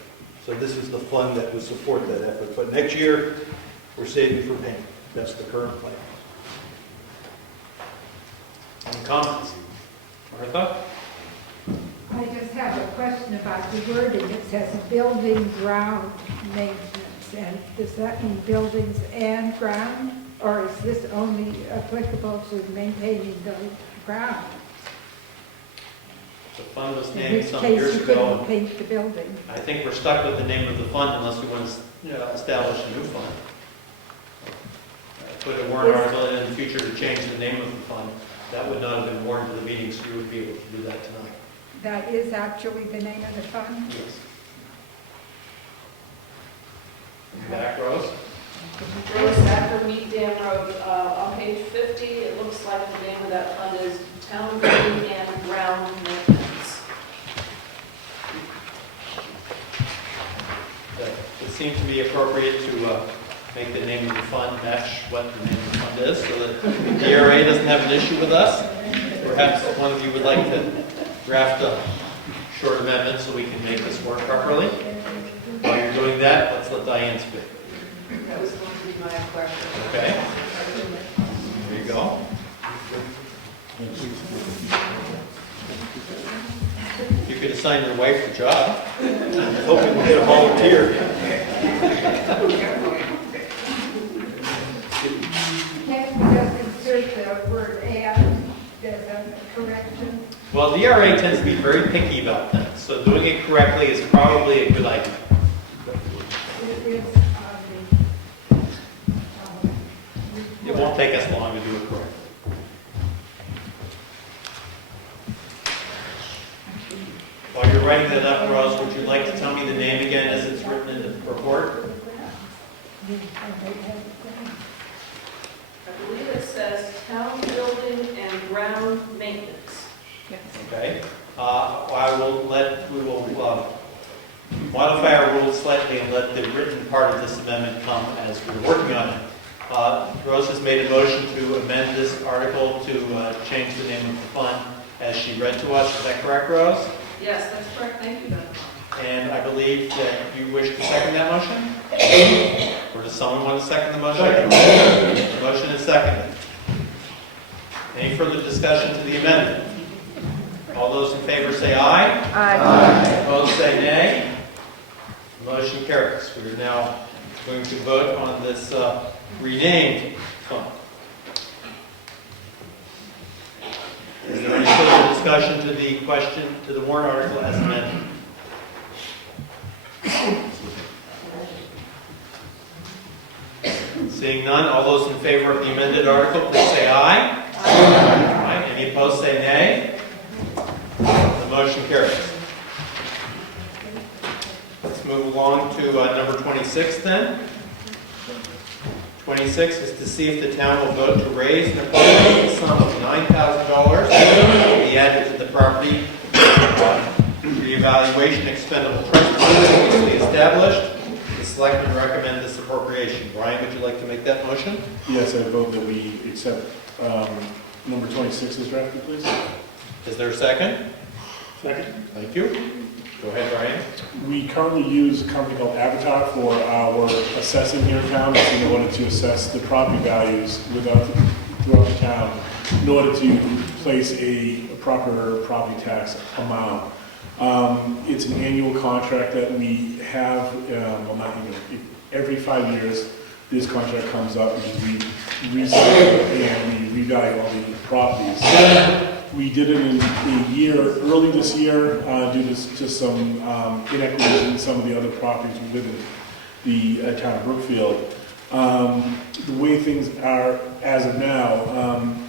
So this is the fund that would support that effort. But next year, we're saving for paint. That's the current plan. Any comments? Martha? I just have a question about the wording. It says building ground maintenance, and does that mean buildings and ground? Or is this only applicable to maintaining the ground? The fund was In named which some case years you ago. couldn't paint the building. I think we're stuck with the name of the fund unless we want to establish a new fund. Put a warrant article in the future to change the name of the fund. That would not have been warned to the meeting, so you would be able to do that tonight. That is actually the name of the fund? Yes. Back rows. Rose, after Meat Dam Road, on page 50, it looks like the name of that fund is Town Building and Ground Maintenance. It seemed to be appropriate to make the name of the fund match what the name of the fund is, so that the DRA doesn't have an issue with us. Perhaps one of you would like to draft a short amendment so we can make this work properly. While you're doing that, let's let Diane speak. That was going to be my question. Okay? There you go. You could assign your wife the job. Hoping we'll get a volunteer. Can we just insert the word "and" as a correction? Well, DRA tends to be very picky about that, so doing it correctly is probably a good idea. It is on the, It won't take us long to do it correctly. While you're writing that up, Rose, would you like to tell me the name again as it's written in the report? I believe it says Town Building and Ground Maintenance. Okay. We will modify our rules slightly and let the written part of this amendment come as we're working on it. Rose has made a motion to amend this article to change the name of the fund as she read to us. Is that correct, Rose? Yes, that's correct. Thank you, Ben. And I believe that you wish to second that motion? Or does someone want to second the motion? The motion is seconded. Any further discussion to the amendment? All those in favor say aye. Aye. Opposed say nay. Motion carries. We are now going to vote on this renamed fund. Is there any further discussion to the question, to the warrant article as amended? Seeing none, all those in favor of the amended article, please say aye. Aye. Any opposed, say nay. The motion carries. Let's move along to number 26 then. 26 is to see if the town will vote to raise an appropriate sum of $9,000 to be added to the property reevaluation expendable trust previously established. The selectmen recommend this appropriation. Brian, would you like to make that motion? Yes, I vote that we accept number 26 as drafted, please. Is there a second? Second. Thank you. Go ahead, Brian. We currently use a company called Avatar for our assessing here in town in order to assess the property values throughout the town in order to place a proper property tax amount. It's an annual contract that we have, every 5 years this contract comes up because we recycle and we revalue all the properties. We did it in a year, early this year, due to some inequities in some of the other properties within the town of Brookfield. The way things are as of now,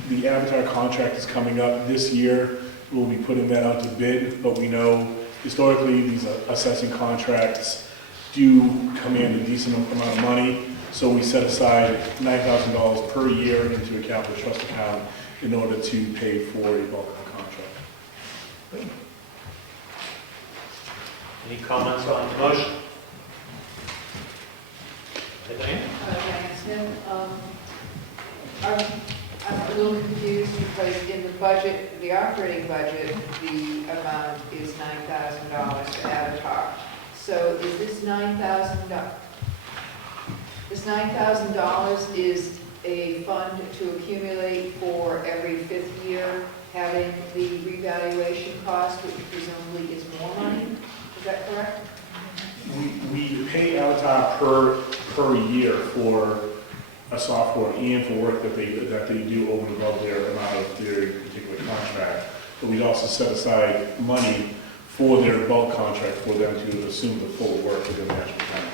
the Avatar contract is coming up this year. We'll be putting that out to bid, but we know historically these assessing contracts do command a decent amount of money. So we set aside $9,000 per year into a capital trust account in order to pay for a bulk contract. Any comments on the motion? Diane? I'm a little confused because in the budget, the operating budget, the amount is $9,000 for Avatar. So is this $9,000? This $9,000 is a fund to accumulate for every 5th year, having the revaluation cost, which presumably is more money. Is that correct? We pay Avatar per year for a software and for work that they do over and above their amount of their particular contract. But we'd also set aside money for their bulk contract for them to assume the full work within the national plan.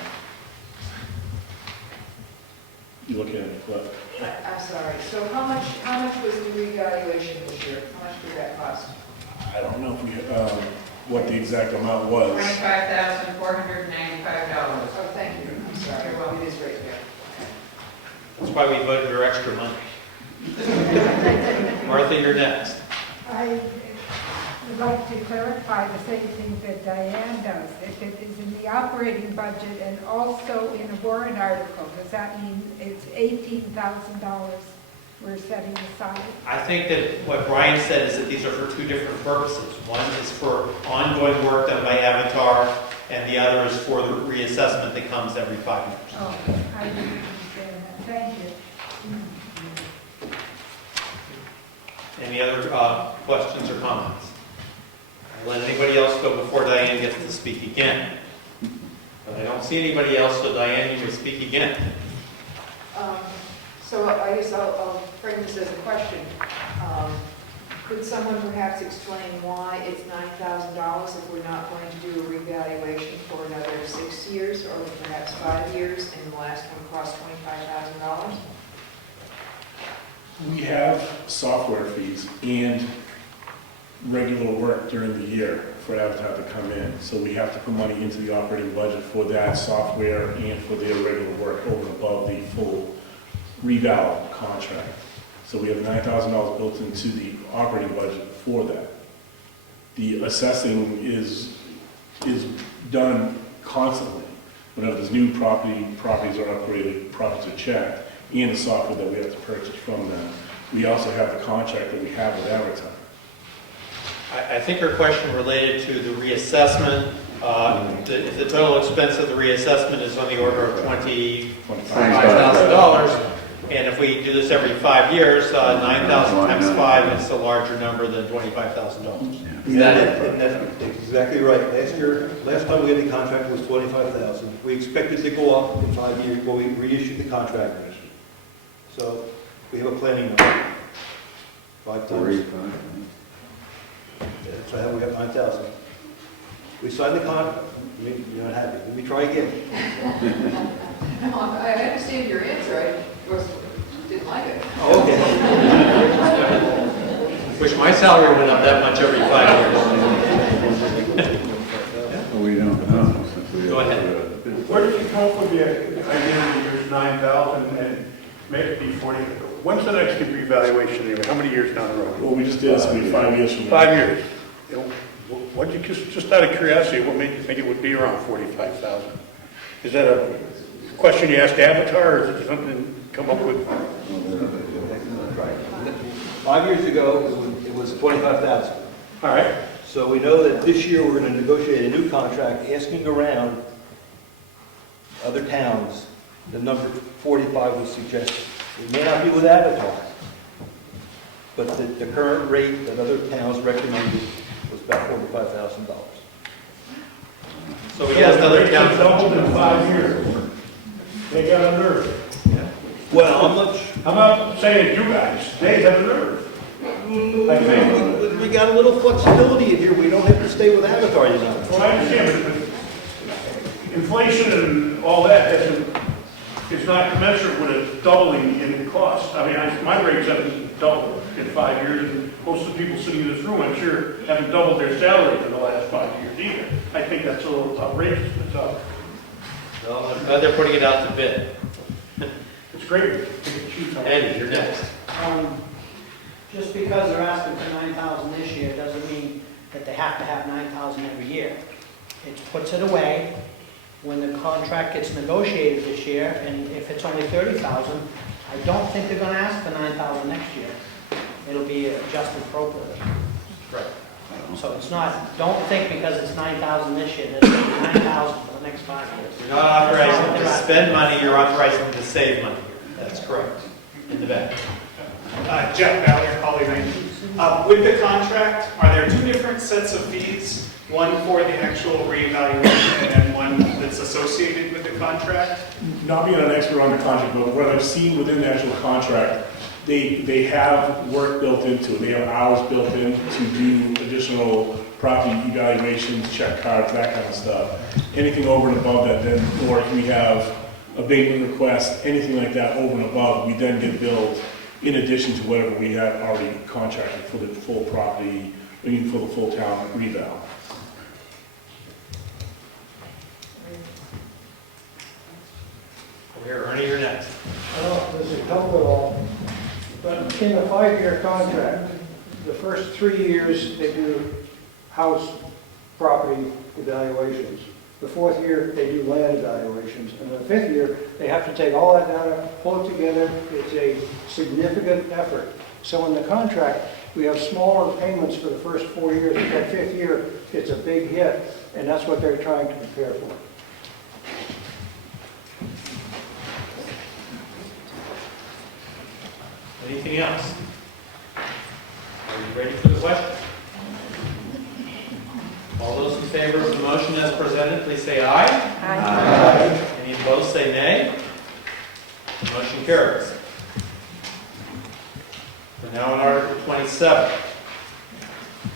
You looking at it, but I'm sorry. So how much was the revaluation this year? How much did that cost? I don't know if we what the exact amount was. $25,495. Oh, thank you. I'm sorry. Well, it is right there. That's why we voted her extra money. Martha, you're next. I would like to clarify the same thing that Diane does. If it is in the operating budget and also in a warrant article, does that mean it's $18,000 we're setting aside? I think that what Brian said is that these are for two different purposes. One is for ongoing work done by Avatar, and the other is for the reassessment that comes every 5 years. Oh, I didn't understand that. Thank you. Any other questions or comments? I'll let anybody else go before Diane gets to speak again. But I don't see anybody else, so Diane, you may speak again. So I guess I'll frame this as a question. Could someone perhaps explain why it's $9,000 if we're not going to do a revaluation for another 6 years or perhaps 5 years, and the last one cost $25,000? We have software fees and regular work during the year for Avatar to come in. So we have to put money into the operating budget for that software and for their regular work over and above the full reval contract. So we have $9,000 built into the operating budget for that. The assessing is done constantly. Whenever there's new properties are upgraded, properties are checked, and the software that we have to purchase from them. We also have the contract that we have with Avatar. I think her question related to the reassessment. If the total expense of the reassessment is on the order of $25,000, and if we do this every 5 years, 9,000 times 5 is a larger number than $25,000. Is that it? And that's exactly right. Last time we had the contract was $25,000. We expected to go up in 5 years, but we reissued the contract. So we have a planning number. 5 times. So we got 9,000. We signed the contract. You're not happy. Let me try again. No, I understand your answer. I, of course, didn't like it. Oh, okay. Wish my salary went up that much every 5 years. We don't know. Since we Go ahead. Where did you come up with the idea of use 9,000 and make it be 40? When's the next revaluation anyway? How many years down the road? Well, we just did this, will be 5 years from now. 5 years. You know, what you just out of curiosity, what made you think it would be around 45,000? Is that a question you asked Avatar, or is it something come up with? 5 years ago, it was 25,000. All right. So we know that this year we're going to negotiate a new contract, asking around other towns. The number 45 was suggested. It may not be with Avatar, but the current rate that other towns recommended was about $45,000. So we asked other towns. Doubled in 5 years. They got a nerve. Well, I'm not saying you guys. They have a nerve. I think. we got a little flexibility in here. We don't have to stay with Avatar, you know. Well, I understand, but inflation and all that is not commensurate with a doubling in cost. I mean, my rates haven't doubled in 5 years, and most of the people sitting in this room, I'm sure, haven't doubled their salary in the last 5 years either. I think that's a little outrageous. Well, I'm glad they're putting it out to bid. It's great. Andy, you're next. Just because they're asking for 9,000 this year doesn't mean that they have to have 9,000 every year. It puts it away when the contract gets negotiated this year, and if it's only 30,000, I don't think they're gonna ask for 9,000 next year. It'll be adjusted appropriately. Right. So it's not, don't think because it's 9,000 this year, that it's 9,000 for the next 5 years. You're not authorizing them to spend money, you're authorizing them to save money. That's correct. In the back. Jeff Ballard, Holly Lane. With the contract, are there two different sets of fees? One for the actual reevaluation and one that's associated with the contract? Not being an expert on the contract, but what I've seen within the actual contract, they have work built into it. They have hours built in to do additional property evaluations, check cards, that kind of stuff. Anything over and above that, then, or if we have abatement requests, anything like that over and above, we then get billed in addition to whatever we had already contracted for the full property, I mean, for the full town reval. Here, Ernie, you're next. Well, does it help at all? But in the 5-year contract, the first 3 years, they do house property evaluations. The 4th year, they do land evaluations. And the 5th year, they have to take all that data, pull it together. It's a significant effort. So in the contract, we have smaller payments for the first 4 years. But that 5th year, it's a big hit, and that's what they're trying to prepare for. Anything else? Are you ready for the question? All those in favor of the motion as presented, please say aye. Aye. Any opposed, say nay. The motion carries. We're now on Article 27.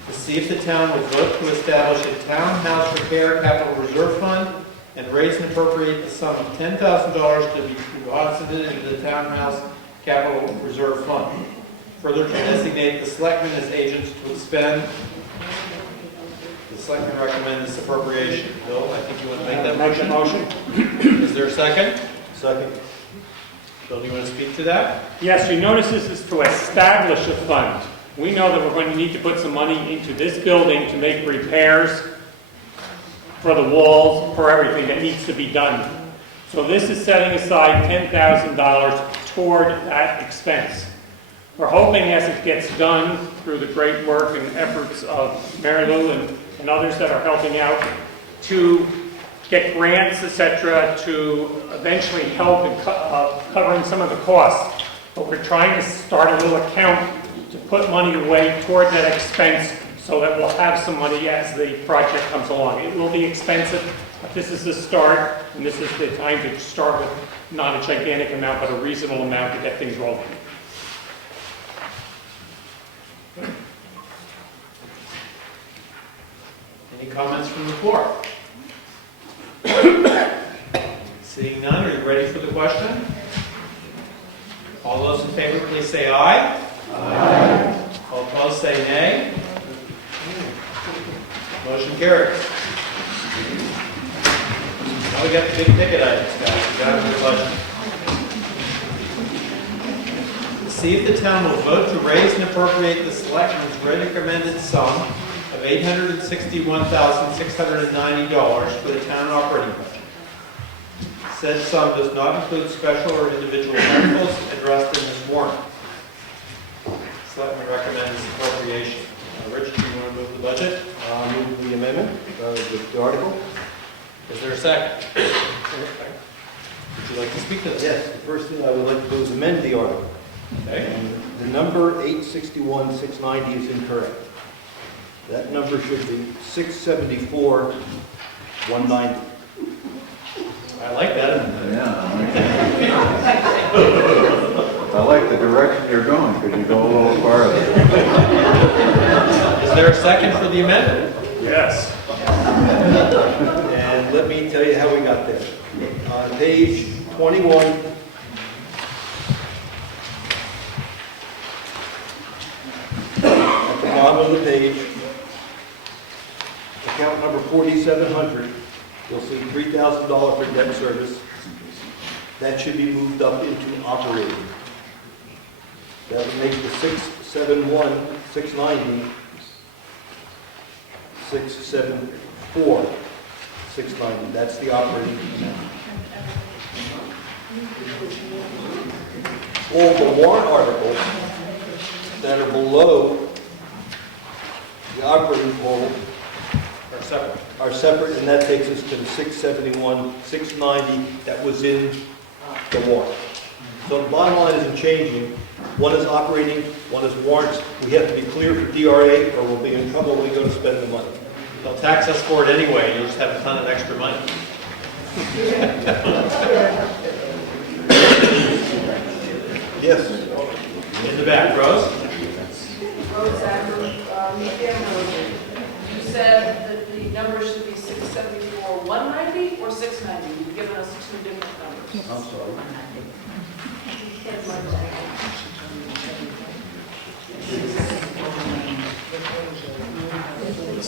To see if the town will vote to establish a townhouse repair capital reserve fund and raise and appropriate the sum of $10,000 to be deposited into the townhouse capital reserve fund. Further, to designate the selectmen as agents to expend. The selectmen recommend this appropriation. Bill, I think you want to make that motion? Is there a second? Second. Bill, do you want to speak to that? Yes, you notice this is to establish a fund. We know that we're going to need to put some money into this building to make repairs for the walls, for everything that needs to be done. So this is setting aside $10,000 toward that expense. We're hoping as it gets done through the great work and efforts of Mary Lou and others that are helping out to get grants, etc., to eventually help in covering some of the costs. But we're trying to start a little account to put money away toward that expense so that we'll have some money as the project comes along. It will be expensive, but this is the start, and this is the time to start with not a gigantic amount, but a reasonable amount to get things rolling. Any comments from the floor? Seeing none, are you ready for the question? All those in favor, please say aye. Aye. All opposed, say nay. Motion carries. Now we got the big ticket items, guys. We got your budget. See if the town will vote to raise and appropriate the selectmen's recommended sum of $861,690 for the town operating budget. Said sum does not include special or individual articles addressed in this warrant. Selectmen recommend this appropriation. Rich, do you want to move the budget? Move the amendment, the article. Is there a second? Would you like to speak to this? Yes, the first thing I would like to do is amend the article. Okay. And the number 861,690 is incorrect. That number should be 674,190. I like that. Yeah. I like the direction you're going, because you go a little farther. Is there a second for the amendment? Yes. And let me tell you how we got there. On page 21, at the bottom of the page, account number 4700, you'll see $3,000 for debt service. That should be moved up into operating. That would make the 671,690, 674,690. That's the operating amount. All the warrant articles that are below the operating total are separate, and that takes us to the 671,690 that was in the warrant. So the bottom line isn't changing. One is operating, one is warrants. We have to be clear for DRA, or we'll be in trouble when we go to spend the money. They'll tax us for it anyway. You'll just have a ton of extra money. Yes. In the back, Rose? Rose Adler, Medium Road. You said that the number should be 674, 190 or 690? You've given us two different numbers. I'm sorry. It's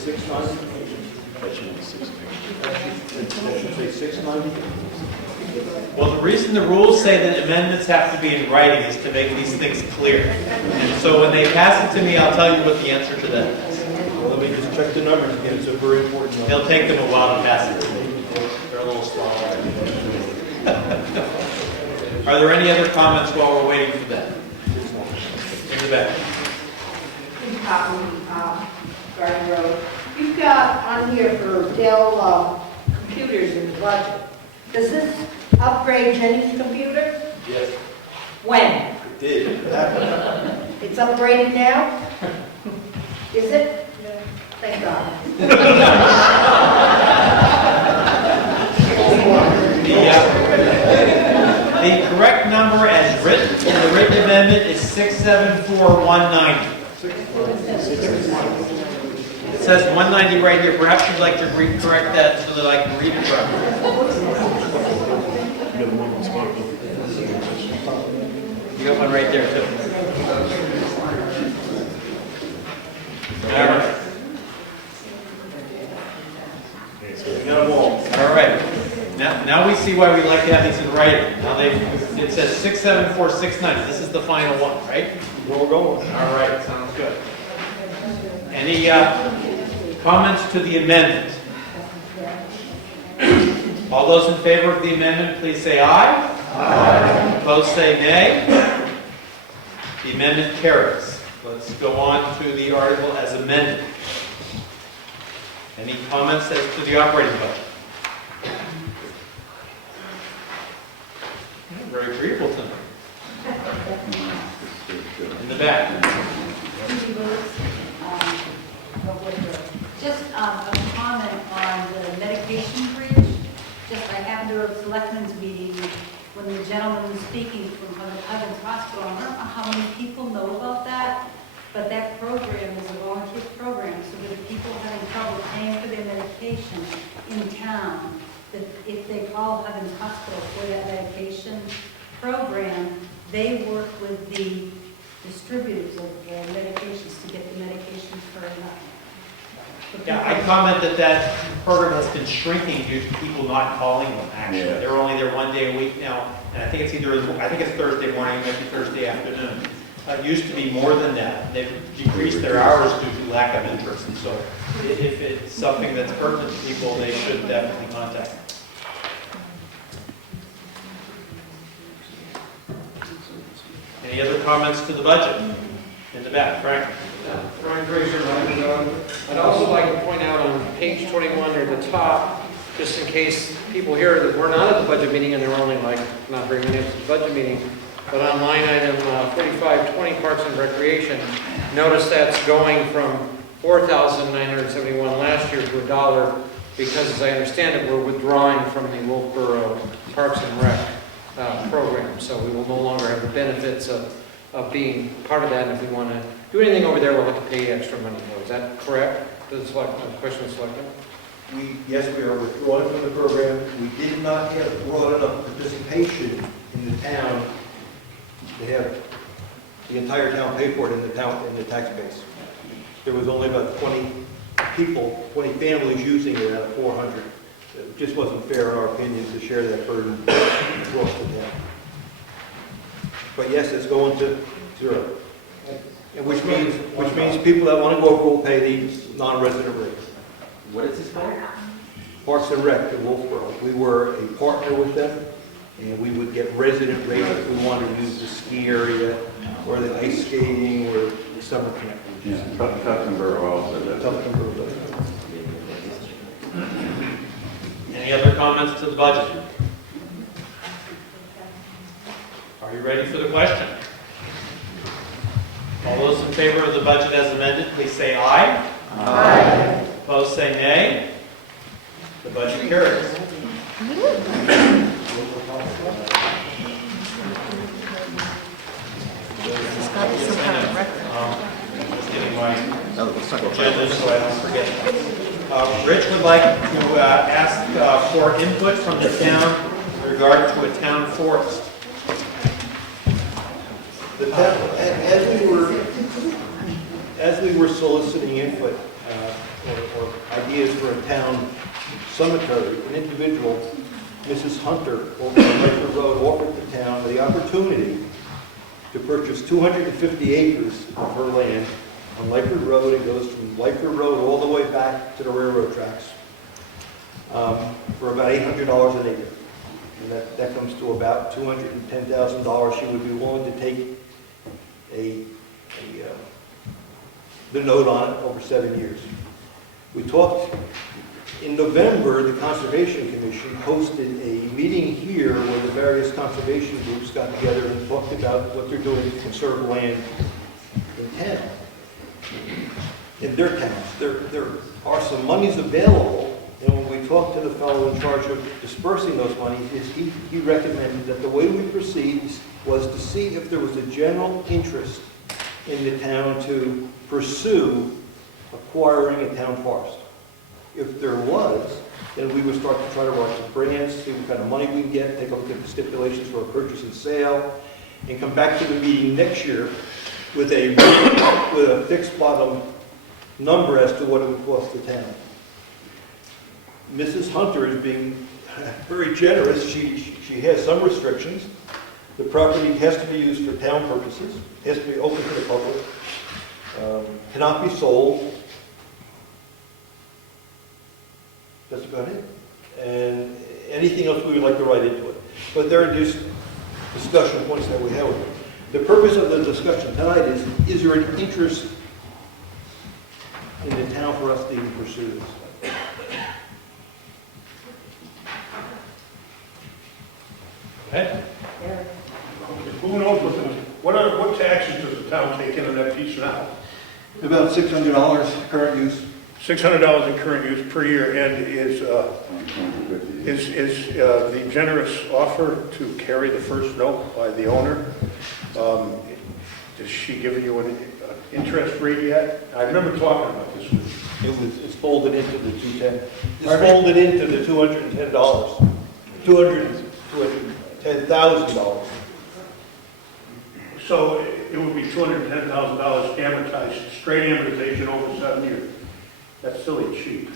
690. That should say 690. Well, the reason the rules say that amendments have to be in writing is to make these things clear. And so when they pass it to me, I'll tell you what the answer to that is. Let me just check the numbers again, it's a very important number. It'll take them a while to pass it to me. They're a little slow. Are there any other comments while we're waiting for that? In the back. Garden Road. You've got on here for Dell computers in the budget. Does this upgrade Jenny's computer? Yes. When? It did. It's upgraded now? Is it? Thank God. The correct number as written in the written amendment is 674,190. It says 190 right here. Perhaps you'd like to correct that so that I can read it correctly. You got one right there too. All right. We got them all right. Now we see why we like to have these in writing. Now it says 674,690. This is the final one, right? Where we're going. All right, sounds good. Any comments to the amendment? All those in favor of the amendment, please say aye. Aye. Opposed, say nay. The amendment carries. Let's go on to the article as amended. Any comments as to the operating budget? Very agreeable tonight. In the back. Just a comment on the medication bridge. Just I happened to go to a selectmen's meeting when the gentleman was speaking from Huggins Hospital. I don't know how many people know about that, but that program is a volunteer program, so that if people are having trouble paying for their medication in town, that if they call Huggins Hospital for that medication program, they work with the distributors of the medications to get the medications for nothing. Yeah, I comment that program has been shrinking due to people not calling them, actually. Yeah. They're only there one day a week now, and I think it's Thursday morning, maybe Thursday afternoon. It used to be more than that. They've decreased their hours due to lack of interest, and so if it's something that's pertinent to people, they should definitely contact them. Any other comments to the budget? In the back, Frank. Brian Fraser, I'd also like to point out on page 21 near the top, just in case people hear that we're not at the budget meeting and they're only like not very minutes to the budget meeting, but on line item 4520 Parks and Recreation, notice that's going from $4,971 last year to $1 because, as I understand it, we're withdrawing from the Wolfboro Parks and Rec program, so we will no longer have the benefits of being part of that. And if we want to do anything over there, we'll have to pay extra money for. Is that correct? Does the question of selectmen? Yes, we are withdrawing from the program. We did not have broad enough participation in the town to have the entire town pay for it in the tax base. There was only about 20 people, 20 families using it out of 400. It just wasn't fair, in our opinion, to share that burden across the town. But yes, it's going to zero. And which means people that want to go over will pay the non-resident rate. What is this called? Parks and Rec in Wolfboro. We were a partner with them, and we would get resident rates if we wanted to use the ski area, or the ice skating, or the summer camp. Yeah, Tuftonboro also does. Tuftonboro. Any other comments to the budget? Are you ready for the question? All those in favor of the budget as amended, please say aye. Aye. Opposed, say nay. The budget carries. Just getting my agenda so I don't forget. Rich would like to ask for input from the town in regard to a town forest. The town, as we were soliciting input or ideas for a town cemetery, an individual Mrs. Hunter over on Lakewood Road offered the town the opportunity to purchase 250 acres of her land on Lakewood Road. It goes from Lakewood Road all the way back to the railroad tracks for about $800 an acre. And that comes to about $210,000. She would be willing to take the note on it over 7 years. We talked in November. The Conservation Commission hosted a meeting here where the various conservation groups got together and talked about what they're doing to conserve land in town, in their towns. There are some monies available. And when we talked to the fellow in charge of dispersing those monies, he recommended that the way we proceed was to see if there was a general interest in the town to pursue acquiring a town forest. If there was, then we would start to try to write some grants, see what kind of money we can get, take a look at the stipulations for a purchase and sale, and come back to the meeting next year with a fixed bottom number as to what it would cost the town. Mrs. Hunter is being very generous. She has some restrictions. The property has to be used for town purposes, has to be open to the public, cannot be sold. That's about it. And anything else we would like to write into it. But there are just discussion points that we have with it. The purpose of the discussion tonight is there an interest in the town for us to even pursue this? Who knows what taxes does the town take in on that piece now? About $600 current use. $600 in current use per year, and is the generous offer to carry the first note by the owner? Has she given you an interest rate yet? I remember talking about this. It's folded into the 210. It's folded into the $210. $210,000. So it would be $210,000 amortized, straight amortization over 7 years. That's silly cheap.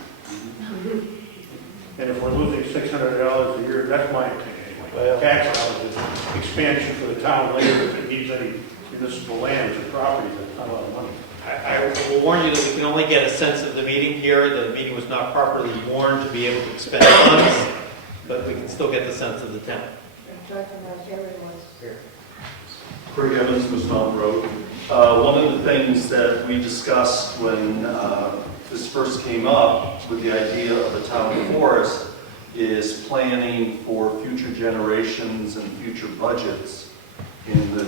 And if we're losing $600 a year, that's my opinion anyway. Tax dollars is expansion for the town later if it needs any municipal lands or properties. That's not a lot of money. I will warn you that we can only get a sense of the meeting here. The meeting was not properly warned to be able to expend funds, but we can still get the sense of the town. Craig Evans, Mustang Road. One of the things that we discussed when this first came up with the idea of a town forest is planning for future generations and future budgets in the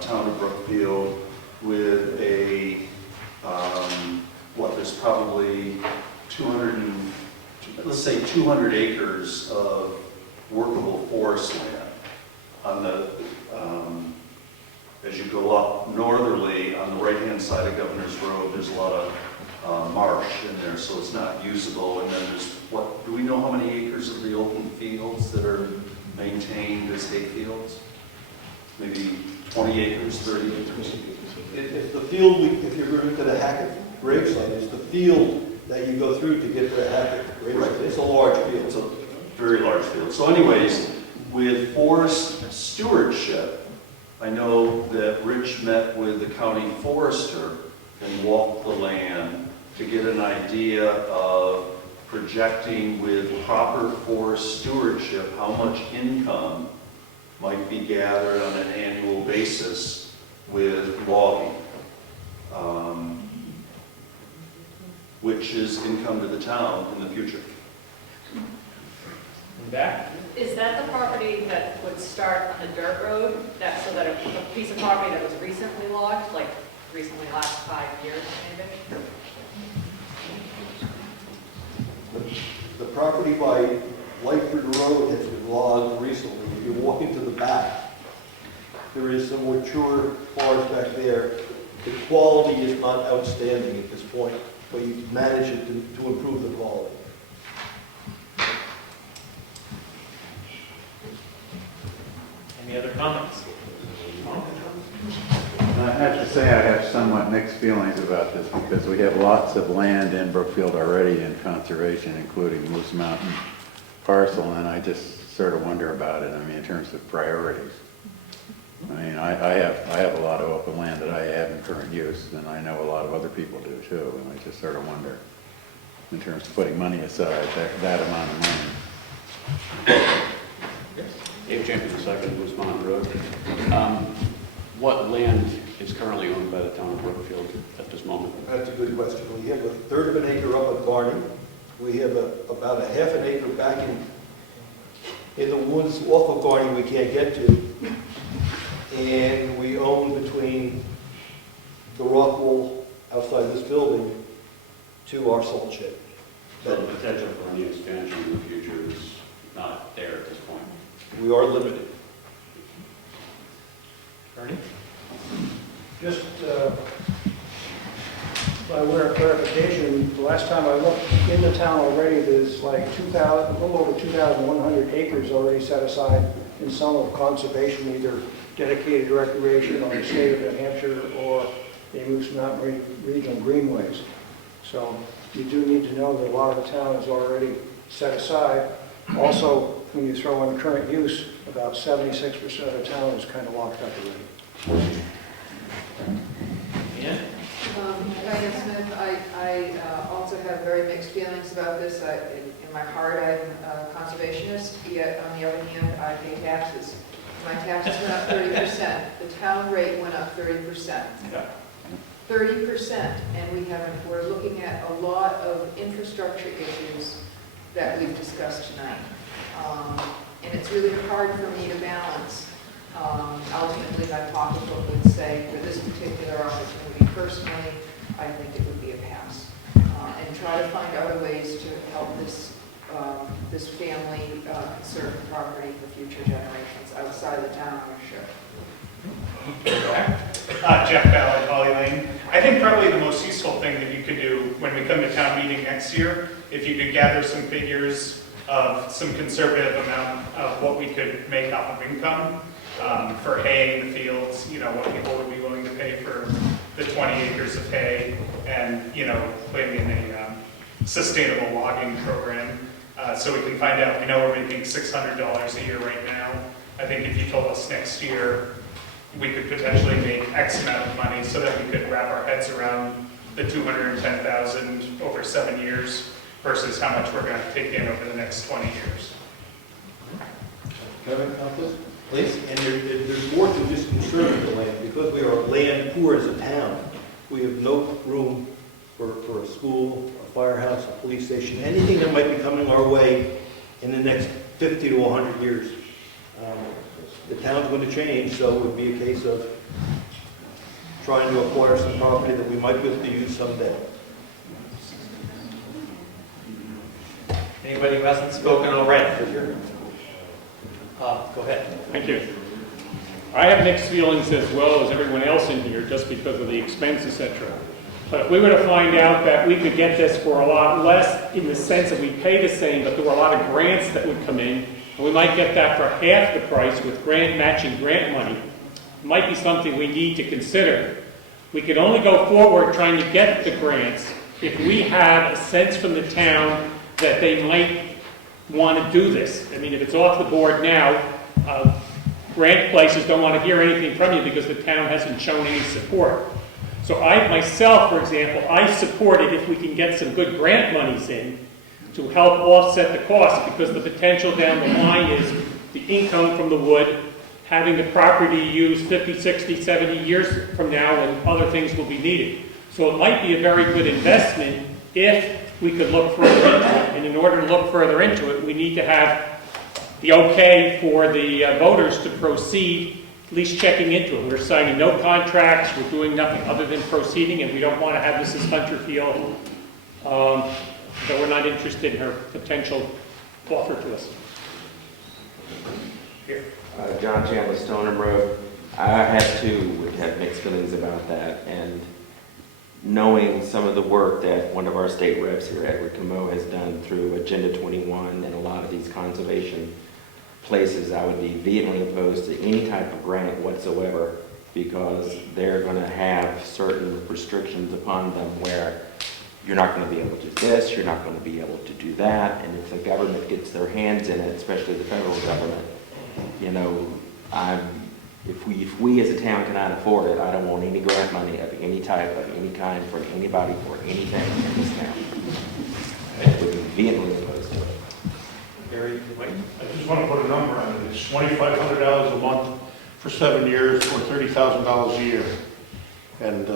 town of Brookfield with a, there's probably 200 acres of workable forest land on the, as you go up northerly on the right-hand side of Governor's Road, there's a lot of marsh in there, so it's not usable. And then there's, do we know how many acres of the open fields that are maintained as hay fields? Maybe 20 acres, 30 acres? It's the field, if you're going to the Hackett gravesite, it's the field that you go through to get to the Hackett gravesite. Right. It's a large field. It's a very large field. So anyways, with forest stewardship, I know that Rich met with the county forester and walked the land to get an idea of projecting with proper forest stewardship how much income might be gathered on an annual basis with logging, which is income to the town in the future. Back? Is that the property that would start on the dirt road, so that a piece of property that was recently logged, like recently last 5 years maybe? The property by Lightford Road has been logged recently. If you walk into the back, there is some mature forest back there. The quality is not outstanding at this point, but you manage it to improve the quality. Any other comments? I have to say I have somewhat mixed feelings about this because we have lots of land in Brookfield already in conservation, including Moose Mountain parcel, and I just sort of wonder about it, I mean, in terms of priorities. I mean, I have a lot of open land that I have in current use, and I know a lot of other people do too, and I just sort of wonder, in terms of putting money aside, that amount of money. Dave Champion II, Woosmont Road. What land is currently owned by the town of Brookfield at this moment? That's a good question. We have a third of an acre up at Barney. We have about a half an acre back in the woods off of Barney we can't get to. And we own between the rock wall outside this building to our salt shed. So the potential for any expansion in the future is not there at this point. We are limited. Ernie? Just by way of clarification, the last time I looked in the town already, there's like a little over 2,100 acres already set aside in some of conservation, either dedicated to recreation on the state of New Hampshire or the Moose Mountain Regional Greenways. So you do need to know that a lot of the town is already set aside. Also, when you throw in current use, about 76% of the town is kind of locked up already. Ian? Diane Smith, I also have very mixed feelings about this. In my heart, I'm a conservationist, yet on the other hand, I pay taxes. My taxes went up 30%. The town rate went up 30%. 30%, and we're looking at a lot of infrastructure issues that we've discussed tonight. And it's really hard for me to balance. Ultimately, my pocketbook would say, for this particular opportunity, personally, I think it would be a pass. And try to find other ways to help this family conserve the property for future generations outside of the town ownership. Jeff Ballard, Holly Lane. I think probably the most useful thing that you could do when we come to town meeting next year, if you could gather some figures of some conservative amount of what we could make off of income for hay in the fields, what people would be willing to pay for the 20 acres of hay, and, putting in a sustainable logging program. So we can find out, we know we're making $600 a year right now. I think if you told us next year, we could potentially make X amount of money so that we could wrap our heads around the $210,000 over 7 years versus how much we're going to take in over the next 20 years. Kevin, please. And there's more to just conserving the land. Because we are land poor as a town, we have no room for a school, a firehouse, a police station, anything that might be coming our way in the next 50 to 100 years. The town's going to change, so it would be a case of trying to acquire some property that we might be able to use someday. Anybody who hasn't spoken already? Go ahead. Thank you. I have mixed feelings as well as everyone else in here, just because of the expense, etc. But if we were to find out that we could get this for a lot less, in the sense that we pay the same, but there were a lot of grants that would come in, and we might get that for half the price with matching grant money, it might be something we need to consider. We can only go forward trying to get the grants if we have a sense from the town that they might want to do this. I mean, if it's off the board now, grant places don't want to hear anything from you because the town hasn't shown any support. So I myself, for example, I support it if we can get some good grant monies in to help offset the cost, because the potential down the line is the income from the wood, having the property used 50, 60, 70 years from now when other things will be needed. So it might be a very good investment if we could look further into it. And in order to look further into it, we need to have the okay for the voters to proceed, at least checking into it. We're signing no contracts, we're doing nothing other than proceeding, and we don't want to have this as Hunter Field. That we're not interested in her potential offer to us. Here. John Chandler, Stoneham Road. I would have mixed feelings about that, and knowing some of the work that one of our state reps here, Edward Camo, has done through Agenda 21 and a lot of these conservation places, I would be vehemently opposed to any type of grant whatsoever, because they're going to have certain restrictions upon them where you're not going to be able to do this, you're not going to be able to do that, and if the government gets their hands in it, especially the federal government, you know, if we as a town cannot afford it, I don't want any grant money of any type, of any kind, for anybody, for anything in this town. I would be vehemently opposed to it. Gary, Mike? I just want to put a number on it. It's $2,500 a month for 7 years, or $30,000 a year. And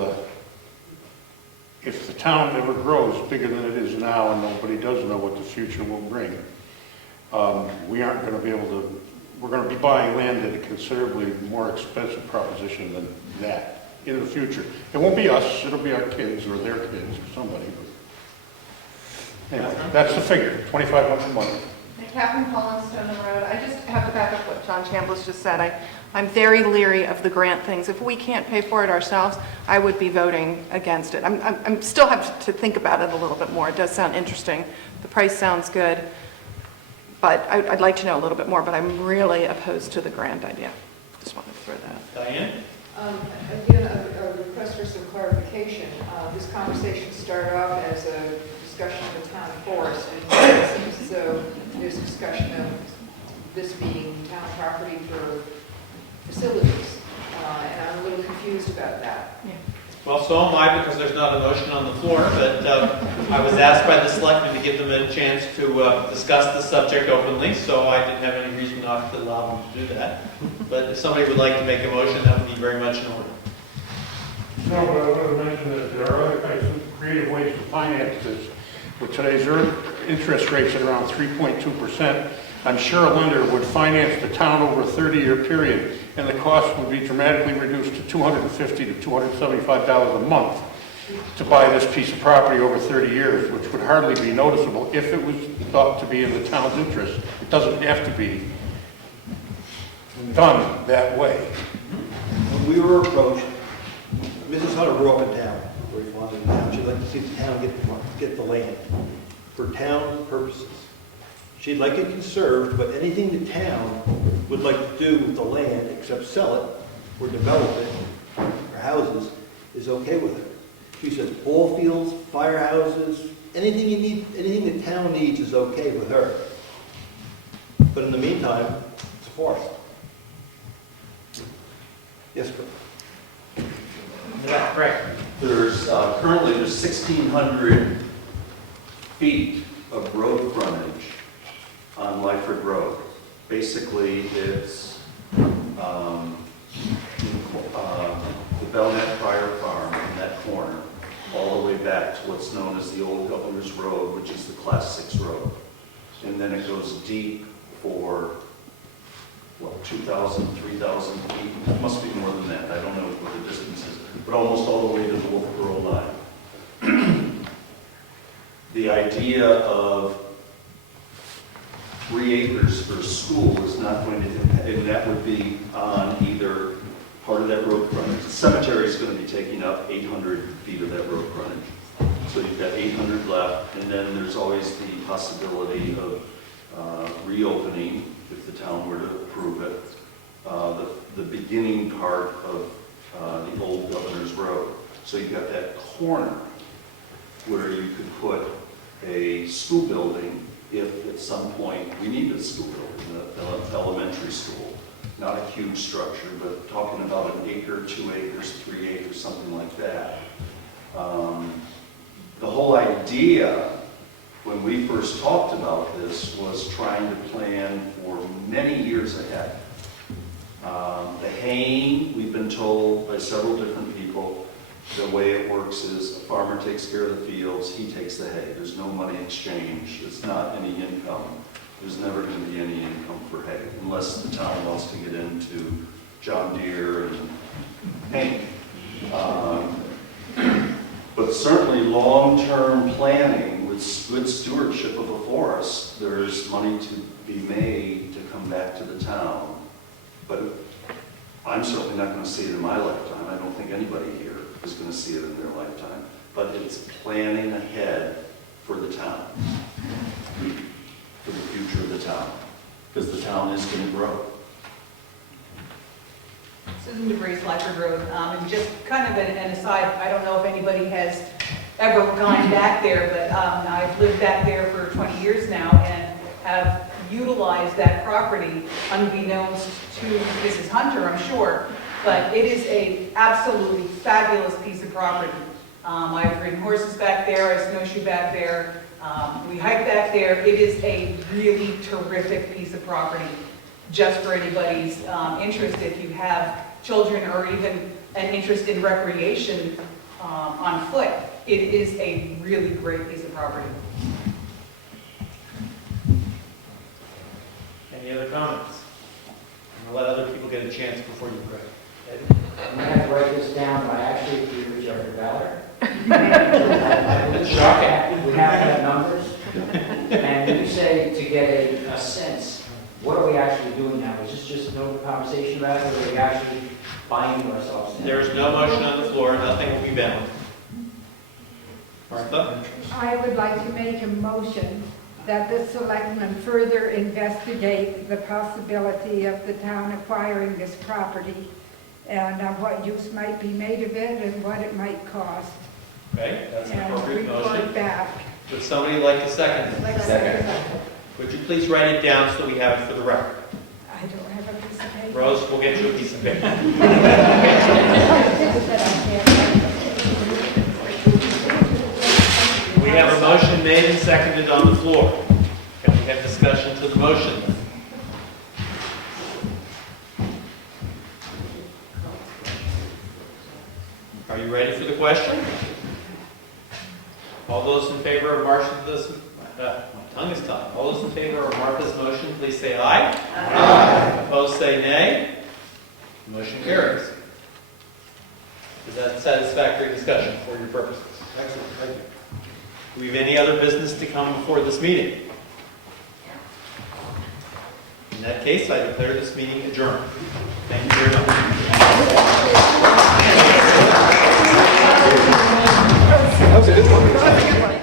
if the town never grows bigger than it is now, and nobody does know what the future will bring, we aren't going to be able to, we're going to be buying land at a considerably more expensive proposition than that in the future. It won't be us, it'll be our kids or their kids or somebody. But anyway, that's the figure, $2,500 a month. Catherine Collins, Stone Road. I just have to back up what John Chambliss just said. I'm very leery of the grant things. If we can't pay for it ourselves, I would be voting against it. I'm still have to think about it a little bit more. It does sound interesting. The price sounds good, but I'd like to know a little bit more, but I'm really opposed to the grant idea. Just wanted to throw that. Diane? Again, a request for some clarification. This conversation started off as a discussion of the town forest, and it seems as though there's discussion of this being town property for facilities, and I'm a little confused about that. Yeah. Well, so am I, because there's not a motion on the floor, but I was asked by the selectmen to give them a chance to discuss the subject openly, so I didn't have any reason not to allow them to do that. But if somebody would like to make a motion, that would be very much in order. No, but I wanted to mention that there are other kinds of creative ways to finance this. With today's interest rates at around 3.2%, I'm sure a lender would finance the town over a 30-year period, and the cost would be dramatically reduced to $250 to $275 a month to buy this piece of property over 30 years, which would hardly be noticeable if it was thought to be in the town's interest. It doesn't have to be done that way. When we were approached, Mrs. Hunter grew up in town, very fond of the town. She'd like to see the town get the land for town purposes. She'd like it conserved, but anything the town would like to do with the land, except sell it or develop it for houses, is okay with her. She says ball fields, firehouses, anything you need, anything the town needs is okay with her. But in the meantime, it's a forest. Yes, sir. That's correct. There's currently 1,600 feet of road frontage on Lyford Road. Basically, it's the Belknap Fire Farm in that corner, all the way back to what's known as the old Governor's Road, which is the Class 6 road. And then it goes deep for, what, 2,000, 3,000 feet? It must be more than that. I don't know what the distance is, but almost all the way to the Wolfboro line. The idea of 3 acres for a school is not going to impact, and that would be on either part of that road frontage. The cemetery is going to be taking up 800 feet of that road frontage. So you've got 800 left, and then there's always the possibility of reopening, if the town were to approve it, the beginning part of the old Governor's Road. So you've got that corner where you could put a school building if at some point we need a school building, an elementary school. Not a huge structure, but talking about 1 acre, 2 acres, 3 acres, something like that. The whole idea when we first talked about this was trying to plan for many years ahead. The haying, we've been told by several different people, the way it works is a farmer takes care of the fields, he takes the hay. There's no money exchange. It's not any income. There's never going to be any income for hay unless the town wants to get into John Deere and haying. But certainly long-term planning with good stewardship of a forest, there's money to be made to come back to the town. But I'm certainly not going to see it in my lifetime. I don't think anybody here is going to see it in their lifetime. But it's planning ahead for the town, for the future of the town, because the town is going to grow. Susan DeVries, Lyford Road. And just kind of an aside, I don't know if anybody has ever gone back there, but I've lived back there for 20 years now and have utilized that property unbeknownst to Mrs. Hunter, I'm sure, but it is a absolutely fabulous piece of property. I've ridden horses back there, I snowshoe back there, we hike back there. It is a really terrific piece of property, just for anybody's interest. If you have children or even an interest in recreation on foot, it is a really great piece of property. Any other comments? I'll let other people get a chance before you pray. Ed? I'm gonna have to write this down, but I actually agree with Jeffrey Ballard. It's shocking. We have to have numbers. And when you say to get a sense, what are we actually doing now? Is this just an open conversation about it, or are we actually binding ourselves? There is no motion on the floor, nothing will be bound. Martha? I would like to make a motion that the selectmen further investigate the possibility of the town acquiring this property and what use might be made of it and what it might cost. Okay, that's an And appropriate motion. report back. Would somebody like to second it? Second. Would you please write it down so that we have it for the record? I don't have a piece of paper. Rose, we'll get you a piece of paper. We have a motion made and seconded on the floor. Can we have discussion to the motion? Are you ready for the question? All those in favor of Martha's, my tongue is tied. All those in favor of Martha's motion, please say aye. Aye. Opposed, say nay. Motion carries. Is that satisfactory discussion for your purposes? Excellent, thank you. Do we have any other business to come before this meeting? In that case, I declare this meeting adjourned. Thank you very much. That was a good one.